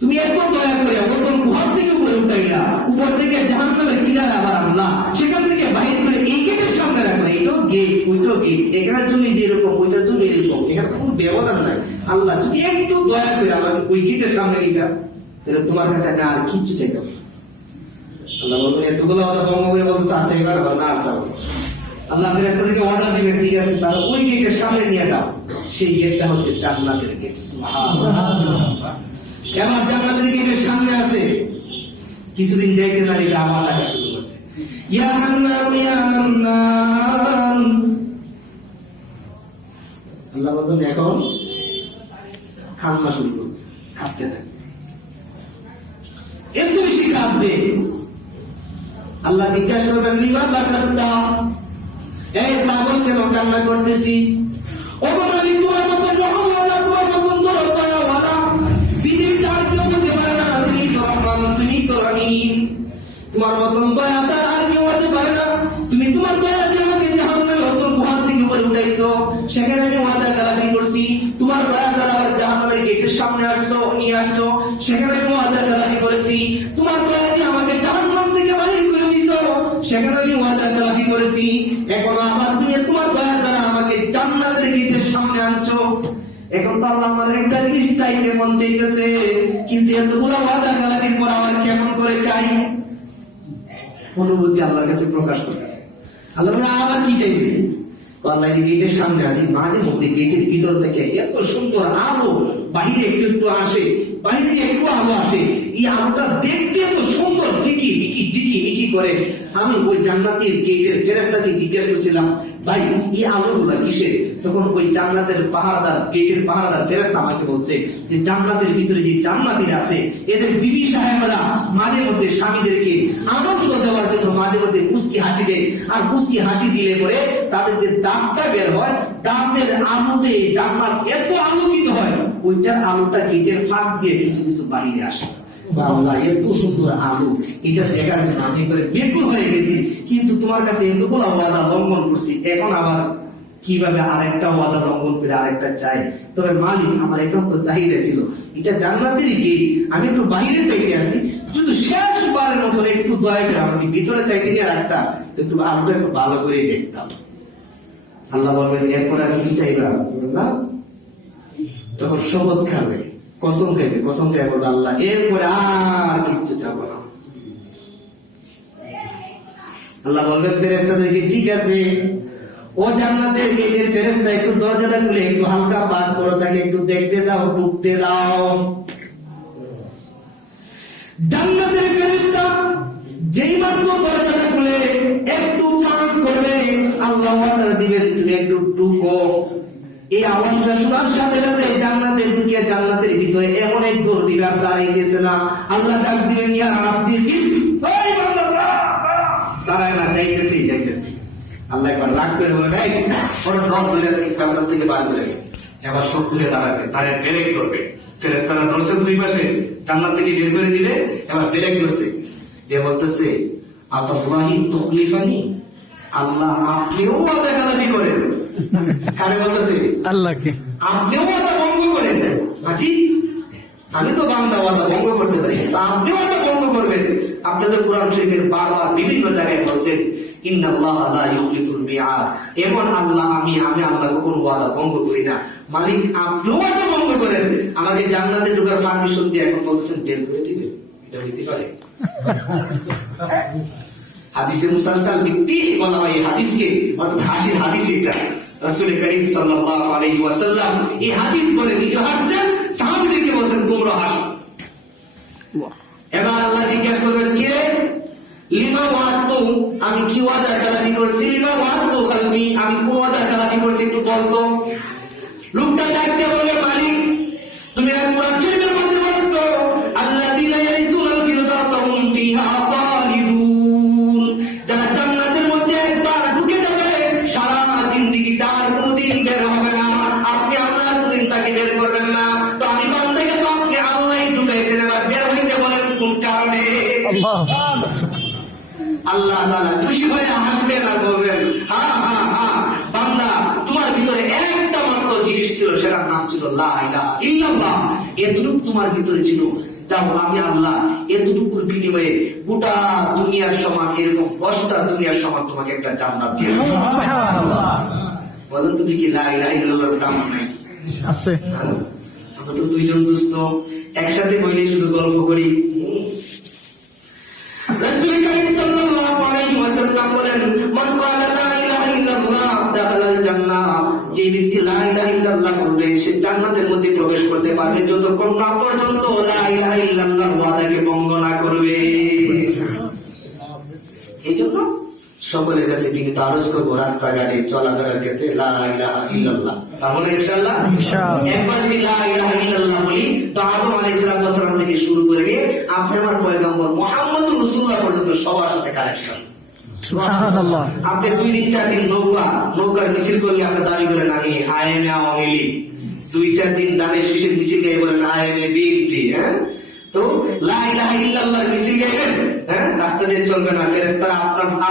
তুমি এত দয়া করে ওরকম ঘর থেকে উপরে উঠাইলা, উপর থেকে জাহান্নামের কিনারে আবার আনলা, সেখান থেকে বাইরে করে এই গেটের সামনে রাখলা, এটাও গেট ওইটাও গেট, এখানের জন্য যে এরকম ওইটার জন্য এরকম, এখানে তো কোনো ব্যবধান নাই। আল্লাহ যদি একটু দয়া করে আমাকে ওই গেটের সামনে নিতা, তাহলে তোমার কাছে আমি আর কিচ্ছু চাইতাম। আল্লাহ বলবেন এতগুলো কথা ভঙ্গ করে বলতো আচ্ছা এবার না আর চাবো। আল্লাহ ফেরেশতাদেরকে অর্ডার দিবেন ঠিক আছে তারা ওই গেটের সামনে নিয়ে দাও, সেই গেটটা হচ্ছে জান্নাতের গেট। সুবহানাল্লাহ। এবার জান্নাতের গেটের সামনে আছে, কিছুদিন দেখতে না দেখে আমার ডাকা শুরু করছে, ইয়া হান্নান ইয়া মান্নান। আল্লাহ বলবেন এখন কান্না শুরু করবে, কাঁদতে থাকে, এত বেশি কাঁদবে। আল্লাহ জিজ্ঞাসা করবেন লিমা বাকাতা, এই পাগল কেন কান্না করতেছিস? ও মালিক তোমার মতন রহমওয়ালা, তোমার মতন দয়াওয়ালা পৃথিবীতে আর কেউ হতে পারে না, তুমি তো রহমান, তুমি তো রহিম, তোমার মতন দয়াটা আর কেউ হতে পারে না। তুমি তোমার দয়াতে আমাকে জাহান্নামের অতল গুহা থেকে উপরে উঠাইছো, সেখানে আমি ওয়াদা খেলাপি করছি, তোমার দয়া দ্বারা আমার জাহান্নামের গেটের সামনে আসছো, নিয়ে আসছো, সেখানে আমি ওয়াদা খেলাপি করেছি, তোমার দয়া দিয়ে আমাকে জাহান্নাম থেকে বাহির করে দিছো, সেখানে আমি ওয়াদা খেলাপি করেছি। এখন আবার তুমি তোমার দয়া দ্বারা আমাকে জান্নাতের গেটের সামনে আনছো, এখন তো আল্লাহ আমার একটা জিনিস চাইতে মন চাইতেছে, কিন্তু এতগুলো ওয়াদা খেলাপির পর আমার কেমন করে চাই? অনুভূতি আল্লাহর কাছে প্রকাশ করতেছে। আল্লাহ আবার কি চাইবে? আল্লাহ গেটের সামনে আছি, মাঝে মধ্যে গেটের ভিতর থেকে এত সুন্দর আলো বাইরে একটু একটু আসে, বাইরে একটু আলো আসে, এই আলোটা দেখতে এত সুন্দর, ঝিকি মিকি ঝিকি মিকি করে। আমি ওই জান্নাতের গেটের ফেরেশতাকে জিজ্ঞাসা করছিলাম, ভাই এই আলোগুলা কিসের? তখন ওই জান্নাতের পাহারাদার, গেটের পাহারাদার ফেরেশতা আমাকে বলছে যে জান্নাতের ভিতরে যে জান্নাতীরা আছে এদের বিবি সাহেবরা মাঝে মধ্যে স্বামীদেরকে আনন্দ দেওয়ার জন্য মাঝে মধ্যে মুস্কি হাসি দেয়, আর মুস্কি হাসি দিলে পরে তাদের যে দাঁতটা বের হয়, দাঁতের আলোতে জান্নাত এত আলোকিত হয়, ওইটার আলোটা গেটের ফাঁক দিয়ে কিছু কিছু বাইরে আসে। আল্লাহ এত সুন্দর আলো, এটা দেখার জন্য আমি করে বেকুল হয়ে গেছি, কিন্তু তোমার কাছে এতগুলো ওয়াদা লঙ্ঘন করছি, এখন আবার কিভাবে আরেকটা ওয়াদা লঙ্ঘন করে আরেকটা চাই? তবে মালিক আমার এখন তো চাহিদা ছিল, এটা জান্নাতেরই গেট, আমি একটু বাইরে চাইতে আসি, যদি শেষবারের মতন একটু দয়া করে আমাকে ভিতরে চাইতে নিয়ে রাখতাম, তো একটু আলোটা একটু ভালো করে দেখতাম। আল্লাহ বলবেন এরপরে আমি কি চাইবা না? তখন শপথ খাবে, কসম খাইবে, কসম খাইবে বলবে আল্লাহ এরপরে আর কিচ্ছু চাবো না। আল্লাহ বলবেন ফেরেশতাদেরকে ঠিক আছে, ও জান্নাতের গেটের ফেরেশতা একটু দরজাটা খুলে একটু হালকা পাক করো, তাকে একটু দেখতে দাও, ঢুকতে দাও। জান্নাতের ফেরেশতা যেই মাত্র দরজাটা খুলে একটু ফাঁক করবে, আল্লাহ ওয়াদা দিবেন তুমি একটু ঢুকো। এই আওয়াজটা শোনার সাথে সাথে জান্নাতে ঢুকে জান্নাতের ভিতরে এমন এক দৌড় আর দাঁড়াইতেছে না। আল্লাহ ডাক দিবেন, ইয়া আব্দি ওই বান্দারা দাঁড়ায় না, যাইতেছে। আল্লাহ একবার রাগ করে বলে, এই ওরা দম ধরে জান্নাত থেকে বার করে গেছে। এবার সব খুলে দাঁড়াবে, তারা ব্রেক করবে। ফেরেশতারা ধরছে দুই পাশে, জান্নাত থেকে বের করে দিলে এবার ব্রেক করছে। এ বলতেছে, আতাল্লাহি তুখলিফানি, আল্লাহ আপনিও ওয়াদা খেলাপি করেন। কারে বলতেছে? আল্লাহকে। আপনিও ওয়াদা ভঙ্গ করেন। আজি আমি তো বান্দা, ওয়াদা ভঙ্গ করতে পারি, আপনিও ওয়াদা ভঙ্গ করবেন। আপনাদের কোরআন শরীফের বারবার বিভিন্ন জায়গায় বলছেন, ইন্নাল্লাহা লা ইউখলিফুল মিআদ, এমন আল্লাহ আমি আল্লাহ কখনো ওয়াদা ভঙ্গ করি না। মালিক আপনিও ওয়াদা ভঙ্গ করেন, আমাকে জান্নাতে ঢোকার পারমিশন দিয়ে এখন বলছেন বের করে দিবেন। এটা হইতে পারে? হাদিসে মুসালসাল ভিত্তি বলা হয় এই হাদিসকে, অর্থাৎ হাসির হাদিস। এটা রাসূল করিম সাল্লাল্লাহু আলাইহি ওয়াসাল্লাম এই হাদিস বলে নিজে হাসছেন, সাহাবীদেরকে বলেন তোমরা হাসো। এবার আল্লাহ জিজ্ঞাসা করবেন, কে লিমা ওয়াদতু, আমি কি ওয়াদা খেলাপি করছি? লিমা ওয়াদতু খালফি, আমি কোন ওয়াদা খেলাপি করছি একটু বলতো। লোকটা ডাকতে বলে, মালিক তুমি আর কোরআন শরীফের মধ্যে বলেছো, আল্লাযীনা ইয়ারিসুনাল ফিরদাউসা হুম ফিহা খালিদুন, যারা জান্নাতের মধ্যে একবার ঢুকে যাবে সারা জিন্দেগি তার কোনদিন বের হবে না। আপনি আল্লাহর কোনদিন তাকে বের করবেন না। তো আমি বান্দাকে তো আপনি আল্লাহই ঢুকাইছেন, এবার বের হইতে বলেন কোন কারণে? আল্লাহ তাআলা খুশি হয়ে হাসবেন আর বলবেন, হ্যাঁ হ্যাঁ হ্যাঁ বান্দা, তোমার ভিতরে একটা মাত্র জিনিস ছিল, সেটার নাম ছিল লা ইলাহা ইল্লাল্লাহ। এতটুকু তোমার ভিতরে ছিল, যাও আমি আল্লাহ এতটুকুর বিনিময়ে গোটা দুনিয়ার সমান, এরকম 10টা দুনিয়ার সমান তোমাকে একটা জান্নাত দিয়ে দেব। সুবহানাল্লাহ। বলেন তুমি কি লা ইলাহা ইল্লাল্লাহর দাম নাই? আছে। আমরা তো দুইজন দোস্ত একসাথে বইলে শুধু গল্প করি। রাসূল করিম সাল্লাল্লাহু আলাইহি ওয়াসাল্লাম বলেন, মান ক্বালা লা ইলাহা ইল্লাল্লাহ দাখালাল জান্নাহ, যে ব্যক্তি লা ইলাহা ইল্লাল্লাহ বলবে সে জান্নাতের মধ্যে প্রবেশ করতে পারবে যতক্ষণ না পর্যন্ত লা ইলাহা ইল্লাল্লাহর ওয়াদাকে ভঙ্গ না করবে। এইজন্য সকলের কাছে বিনীত আরজ করব, রাস্তাঘাটে চলাফেরার ক্ষেত্রে লা ইলাহা ইল্লাল্লাহ, তাহলে ইনশাআল্লাহ একবার যদি লা ইলাহা ইল্লাল্লাহ বলি, তো আদম আলাইহিস সালাম থেকে শুরু করে নিয়ে আপনি আমার পয়গম্বর মুহাম্মদুর রাসূলুল্লাহ পর্যন্ত সবার সাথে কানেকশন। সুবহানাল্লাহ। আপনি 2 দিন 4 দিন নৌকার মিছিল করলে আপনি দাবি করেন আমি আইএমএ আওয়ামী লীগ, 2-4 দিন দানের শীষের মিছিল গায়ে বলেন আইএমএ বিএনপি। হ্যাঁ, তো লা ইলাহা ইল্লাল্লাহর মিছিল গাইবেন, হ্যাঁ, রাস্তা দিয়ে চলবে না। ফেরেশতারা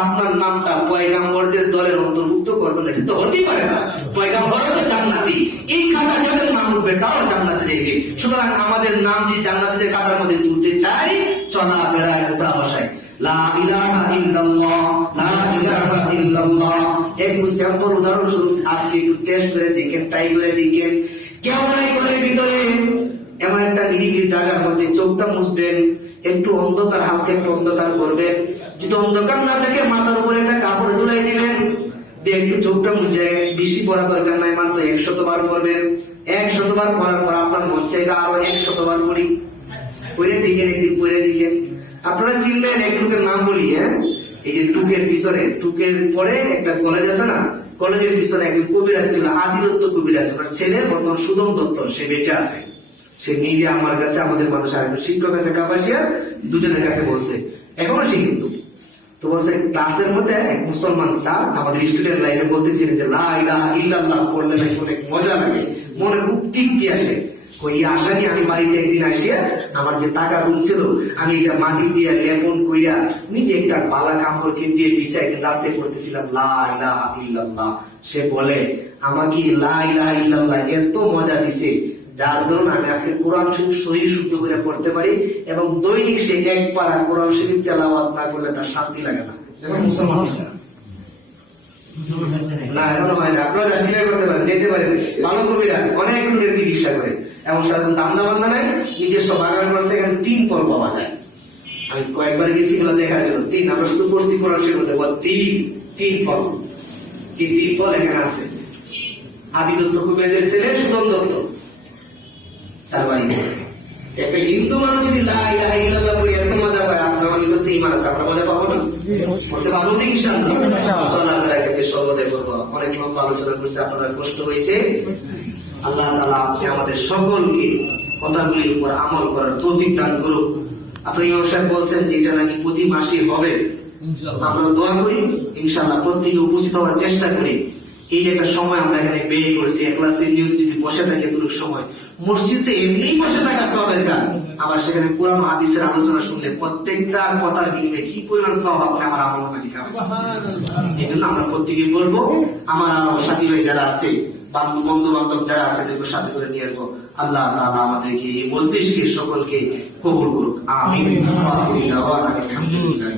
আপনার নামটা পয়গম্বরদের দলের অন্তর্ভুক্ত করবেন, এটা তো হতেই পারে না। পয়গম্বর তো জান্নাতি, এই খাতা যাদের নাম উঠবে তাও জান্নাতে যাবে। সুতরাং আমাদের নাম যে জান্নাতের খাতার মধ্যে তুলতে চাই, চলাফেরায় গোটা ভাষায় লা ইলাহা ইল্লাল্লাহ, লা ইলাহা ইল্লাল্লাহ। একটু স্যাম্পল উদাহরণস্বরূপ আজকে একটু টেস্ট করে দেখেন, ট্রাই করে দেখেন। কেউ নাই ঘরের ভিতরে এমন একটা নিরিবিলি জায়গার মধ্যে চোখটা মুছবেন, একটু অন্ধকার, হালকা একটু অন্ধকার করবেন। যদি অন্ধকার না থাকে মাথার উপরে একটা কাপড় ঝুলাই দিবেন, দিয়ে একটু চোখটা মুছে, বেশি পড়া দরকার নাই, মাত্র 100 বার করবেন। 100 বার পড়ার পর আপনার মন চাইবে আরো 100 বার করি, পড়ে দিকেন, একদিন পড়ে দিকেন। আপনারা চিনলেন এক টুকের নাম বলি, হ্যাঁ, এই যে টুকের পিছনে, টুকের পরে একটা কলেজ আছে না, কলেজের পিছনে একজন কবিরাজ ছিল, আদি দত্ত কবিরাজ, ওনার ছেলে বর্তমান সুদম দত্ত, সে বেঁচে আছে। সে নিজে আমার কাছে, আমাদের মাদ্রাসার আরেকজন শিক্ষক আছে কাপাসিয়া, দুজনের কাছে বলছে, এখনো সে কিন্তু তো বলছে ক্লাসের মধ্যে এক মুসলমান স্যার আমাদের স্টুডেন্ট লাইফে বলতেছিলেন যে লা ইলাহা ইল্লাল্লাহ পড়লে নাকি অনেক মজা লাগে, মনে খুব তৃপ্তি আসে। ওই আশা নিয়ে আমি বাড়িতে একদিন আসিয়া আমার যে টাকা রুম ছিল, আমি এটা মাটি দিয়ে লেপন কইরা নিজে একটা বালা কাপড় দিয়ে বিছাই রাতে পড়তেছিলাম লা ইলাহা ইল্লাল্লাহ। সে বলে আমাকে লা ইলাহা ইল্লাল্লাহ এত মজা দিছে, যার ধরুন আমি আজকে কোরআন শরীফ সহি শুদ্ধ করে পড়তে পারি, এবং দৈনিক সে 1 পারা কোরআন শরীফ তেলাওয়াত না করলে তার শান্তি লাগে না। মুসলমান না, এখনো হয় না। আপনারা চিন্তা করতে পারেন, যেতে পারেন, ভালো কবিরাজ অনেক রোগের চিকিৎসা করে, এবং সাধারণ দান্দা বান্দা নাই, নিজস্ব বাগান করছে, এখানে 3 ফল পাওয়া যায়। আমি কয়েকবার গেছি এগুলো দেখার জন্য। 3 আমরা শুধু পড়ছি কোরআন শরীফ মধ্যে 3 ফল, কি 3 ফল এখানে আছে। আদি দত্ত কবিরাজের ছেলে সুদম দত্ত, তার বাড়িতে একটা হিন্দু মানুষ যদি লা ইলাহা ইল্লাল্লাহ বলে এত মজা পায়, আপনার আমার ভিতরে ঈমান আছে, আমরা বলতে পারবো না? বলতে পারবো না ইনশাআল্লাহ। আল্লাহ তাআলা এটাকে সর্বদাই করবো। অনেক লম্বা আলোচনা করছে, আপনারা কষ্ট হয়েছে। আল্লাহ তাআলা আপনি আমাদের সকলকে কথাগুলির উপর আমল করার তৌফিক দান করুক। আপনি ইমাম সাহেব বলছেন যে এটা নাকি প্রতি মাসে হবে, আমরা দোয়া করি ইনশাআল্লাহ প্রত্যেকে উপস্থিত হওয়ার চেষ্টা করি। এই যে একটা সময় আমরা এখানে ব্যয় করছি, একলাসে নিয়মিত যদি বসে থাকে এতটুকু সময়, মসজিদে এমনি বসে থাকা সওয়াবের কাজ, আবার সেখানে কোরআন হাদিসের আলোচনা শুনলে প্রত্যেকটা কথার বিনিময়ে কি পরিমাণ সওয়াব আপনি আমার আমল নাকি খাবেন। এই জন্য আমরা প্রত্যেকে বলবো, আমার আরো সাথী ভাই যারা আছে, বন্ধু বান্ধব যারা আছে, তাদেরকে সাথে করে নিয়ে আসবো। আল্লাহ তাআলা আমাদেরকে এই মজলিসকে সকলকে কবুল করুক, আমিন। আলহামদুলিল্লাহ।